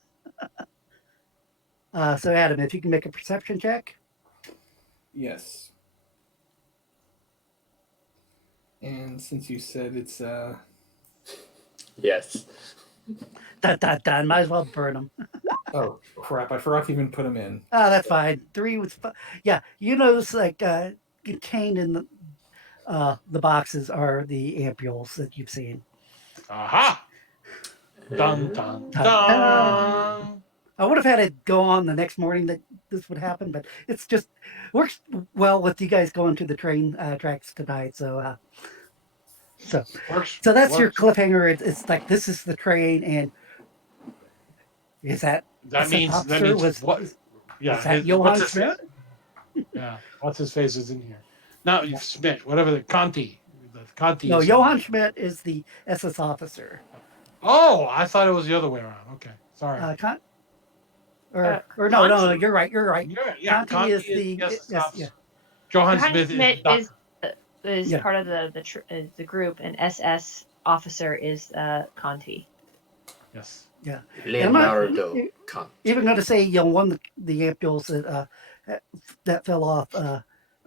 So Adam, if you can make a perception check. Yes. And since you said it's Yes. Dun. Might as well burn them. oh crap, I forgot to even put them in. That's fine. 3 was yeah. It's like contained in the boxes are the ampules that you've seen. Aha! Dun dun Dun, dun. I would have had it go on the next morning that this would happen, but it's just works well with you guys going to the train tracks tonight. So Works. that's your works. cliffhanger. It's like this is the train, and is that That SS means officer what? Yeah, is that Johann what's his Schmidt? face? Yeah, what's his face is in here. No, Schmidt, whatever the Conti. The Conti. No, is Johann Schmidt is the SS officer. Oh, I thought it was the other way around. Okay, sorry. Or no, you're right. Yeah, Conti is the yes, yes, yeah. Johann Johann Smith Schmidt is the doctor. is Yeah. part of the group, and SS officer is Conti. Yes. Yeah. Leonardo Conti. Even going to say, one of the ampules that fell off,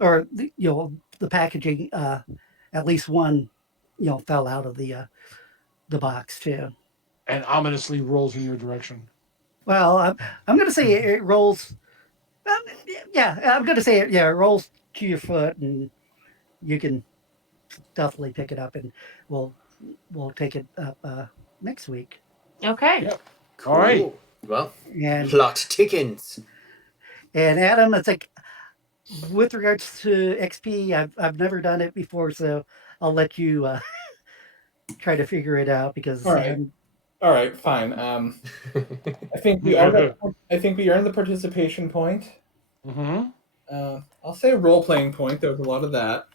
or the packaging, at least one, fell out of the box too. And ominously rolls in your direction. Well, I'm going to say it rolls. Yeah, I'm going to say it. Yeah, it rolls to your foot, and you can definitely pick it up, and we'll take it up next week. Okay. Yep. Cool. All right. Well, And plot thickens. Adam, it's like with regards to XP, I've never done it before, so I'll let you try to figure it out because. All right. All right, fine. I think we are. I think we earned the participation point. Mm-hmm. I'll say a role-playing point. There was a lot of that,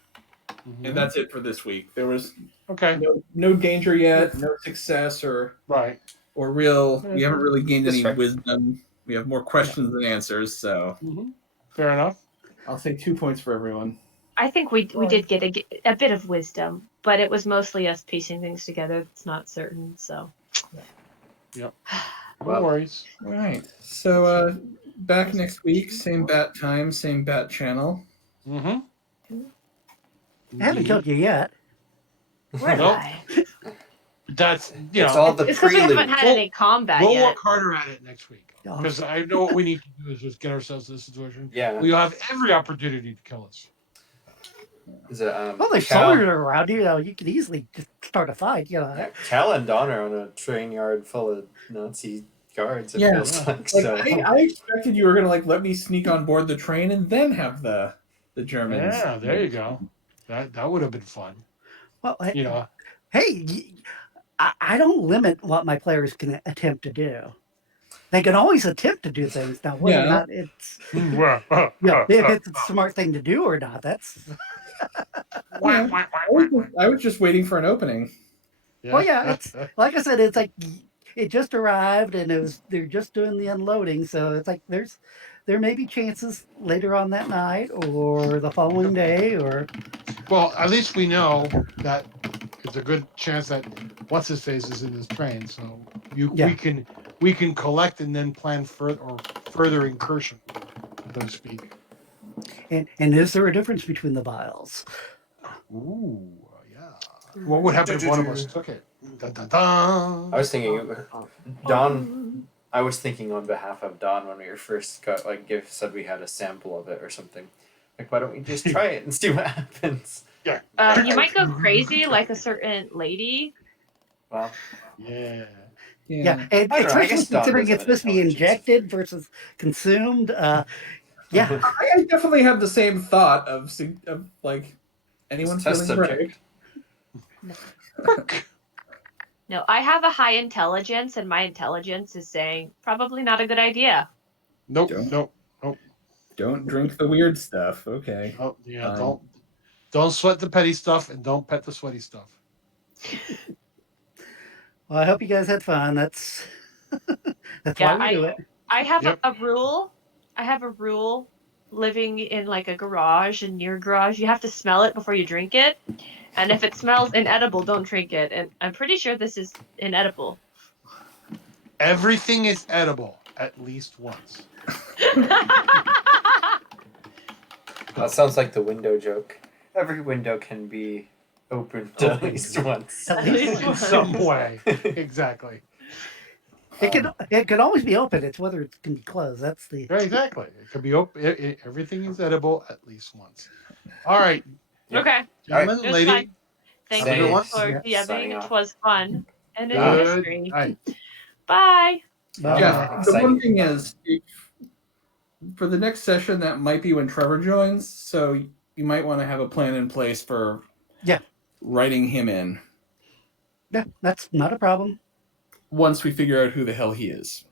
Mm-hmm. and that's it for this week. There was Okay. no danger yet, no success or real. We haven't really gained any wisdom. We have more questions than answers. So fair enough. I'll say 2 points for everyone. I think we did get a bit of wisdom, but it was mostly us piecing things together. It's not certain, so. Yep. No worries. All right. So back next week, same bat time, same bat channel. Mm-hmm. I haven't killed you yet. Where Nope. I? That's It's all the It's because we haven't prelude. had any combat We'll yet. work harder at it next week because I know what we need to do is just get ourselves in this situation. Yeah. We'll have every opportunity to kill us. Is it, Well, there's soldiers around you. You could easily just start a fight. Cal and Don are on a train yard full of Nazi guards. It Yeah. feels like, Like, so. I expected you were gonna let me sneak on board the train and then have the Germans. Yeah, there you go. That would have been fun. Well, You know. hey, I don't limit what my players can attempt to do. They can always attempt to do things. Now, whether or not it's if it's a smart thing to do or not, that's. I was just waiting for an opening. Well, yeah, it's like I said, it's like it just arrived and they're just doing the unloading, so it's like there may be chances later on that night or the following day or. Well, at least we know that there's a good chance that what's his face is in this train. So Yeah. we can collect and then plan further incursion, so to speak. And is there a difference between the vials? Ooh, yeah. What would happen if one of us took it? Dun, dun, dun. I was thinking, Don. I was thinking on behalf of Don when we were first got said we had a sample of it or something. Like, why don't we just try it and see what happens? Yeah. You might go crazy like a certain lady. Well, Yeah. Yeah, and I don't know, I especially guess Don considering does it's have an supposed to be intelligence. injected versus consumed. Yeah, I definitely have the same thought of like anyone Test feeling brave. subject. No, I have a high intelligence, and my intelligence is saying probably not a good idea. Nope. Don't. Nope. Don't drink the weird stuff. Okay. Oh, yeah. Fine. Don't sweat the petty stuff and don't pet the sweaty stuff. well, I hope you guys had fun. That's Yeah, why we do it. I have Yep. a rule. I have a rule living in like a garage and near garage. You have to smell it before you drink it. And if it smells inedible, don't drink it. And I'm pretty sure this is inedible. Everything is edible at least once. That sounds like the window joke. Every window can be opened at least once. At least In some way. Exactly. It can always be open. It's whether it can be closed. That's the Right, exactly. It could be open. Everything is edible at least once. All right, Yep. Okay. gentlemen, It was lady. fine. Thank Have a good you one. for Yeah. Signing DMing. It off. was fun and a Good mystery. night. Bye. Yeah, the Exciting. one thing is, for the next session, that might be when Trevor joins, so you might want to have a plan in place for writing him in yeah, that's not a problem. once we figure out who the hell he is.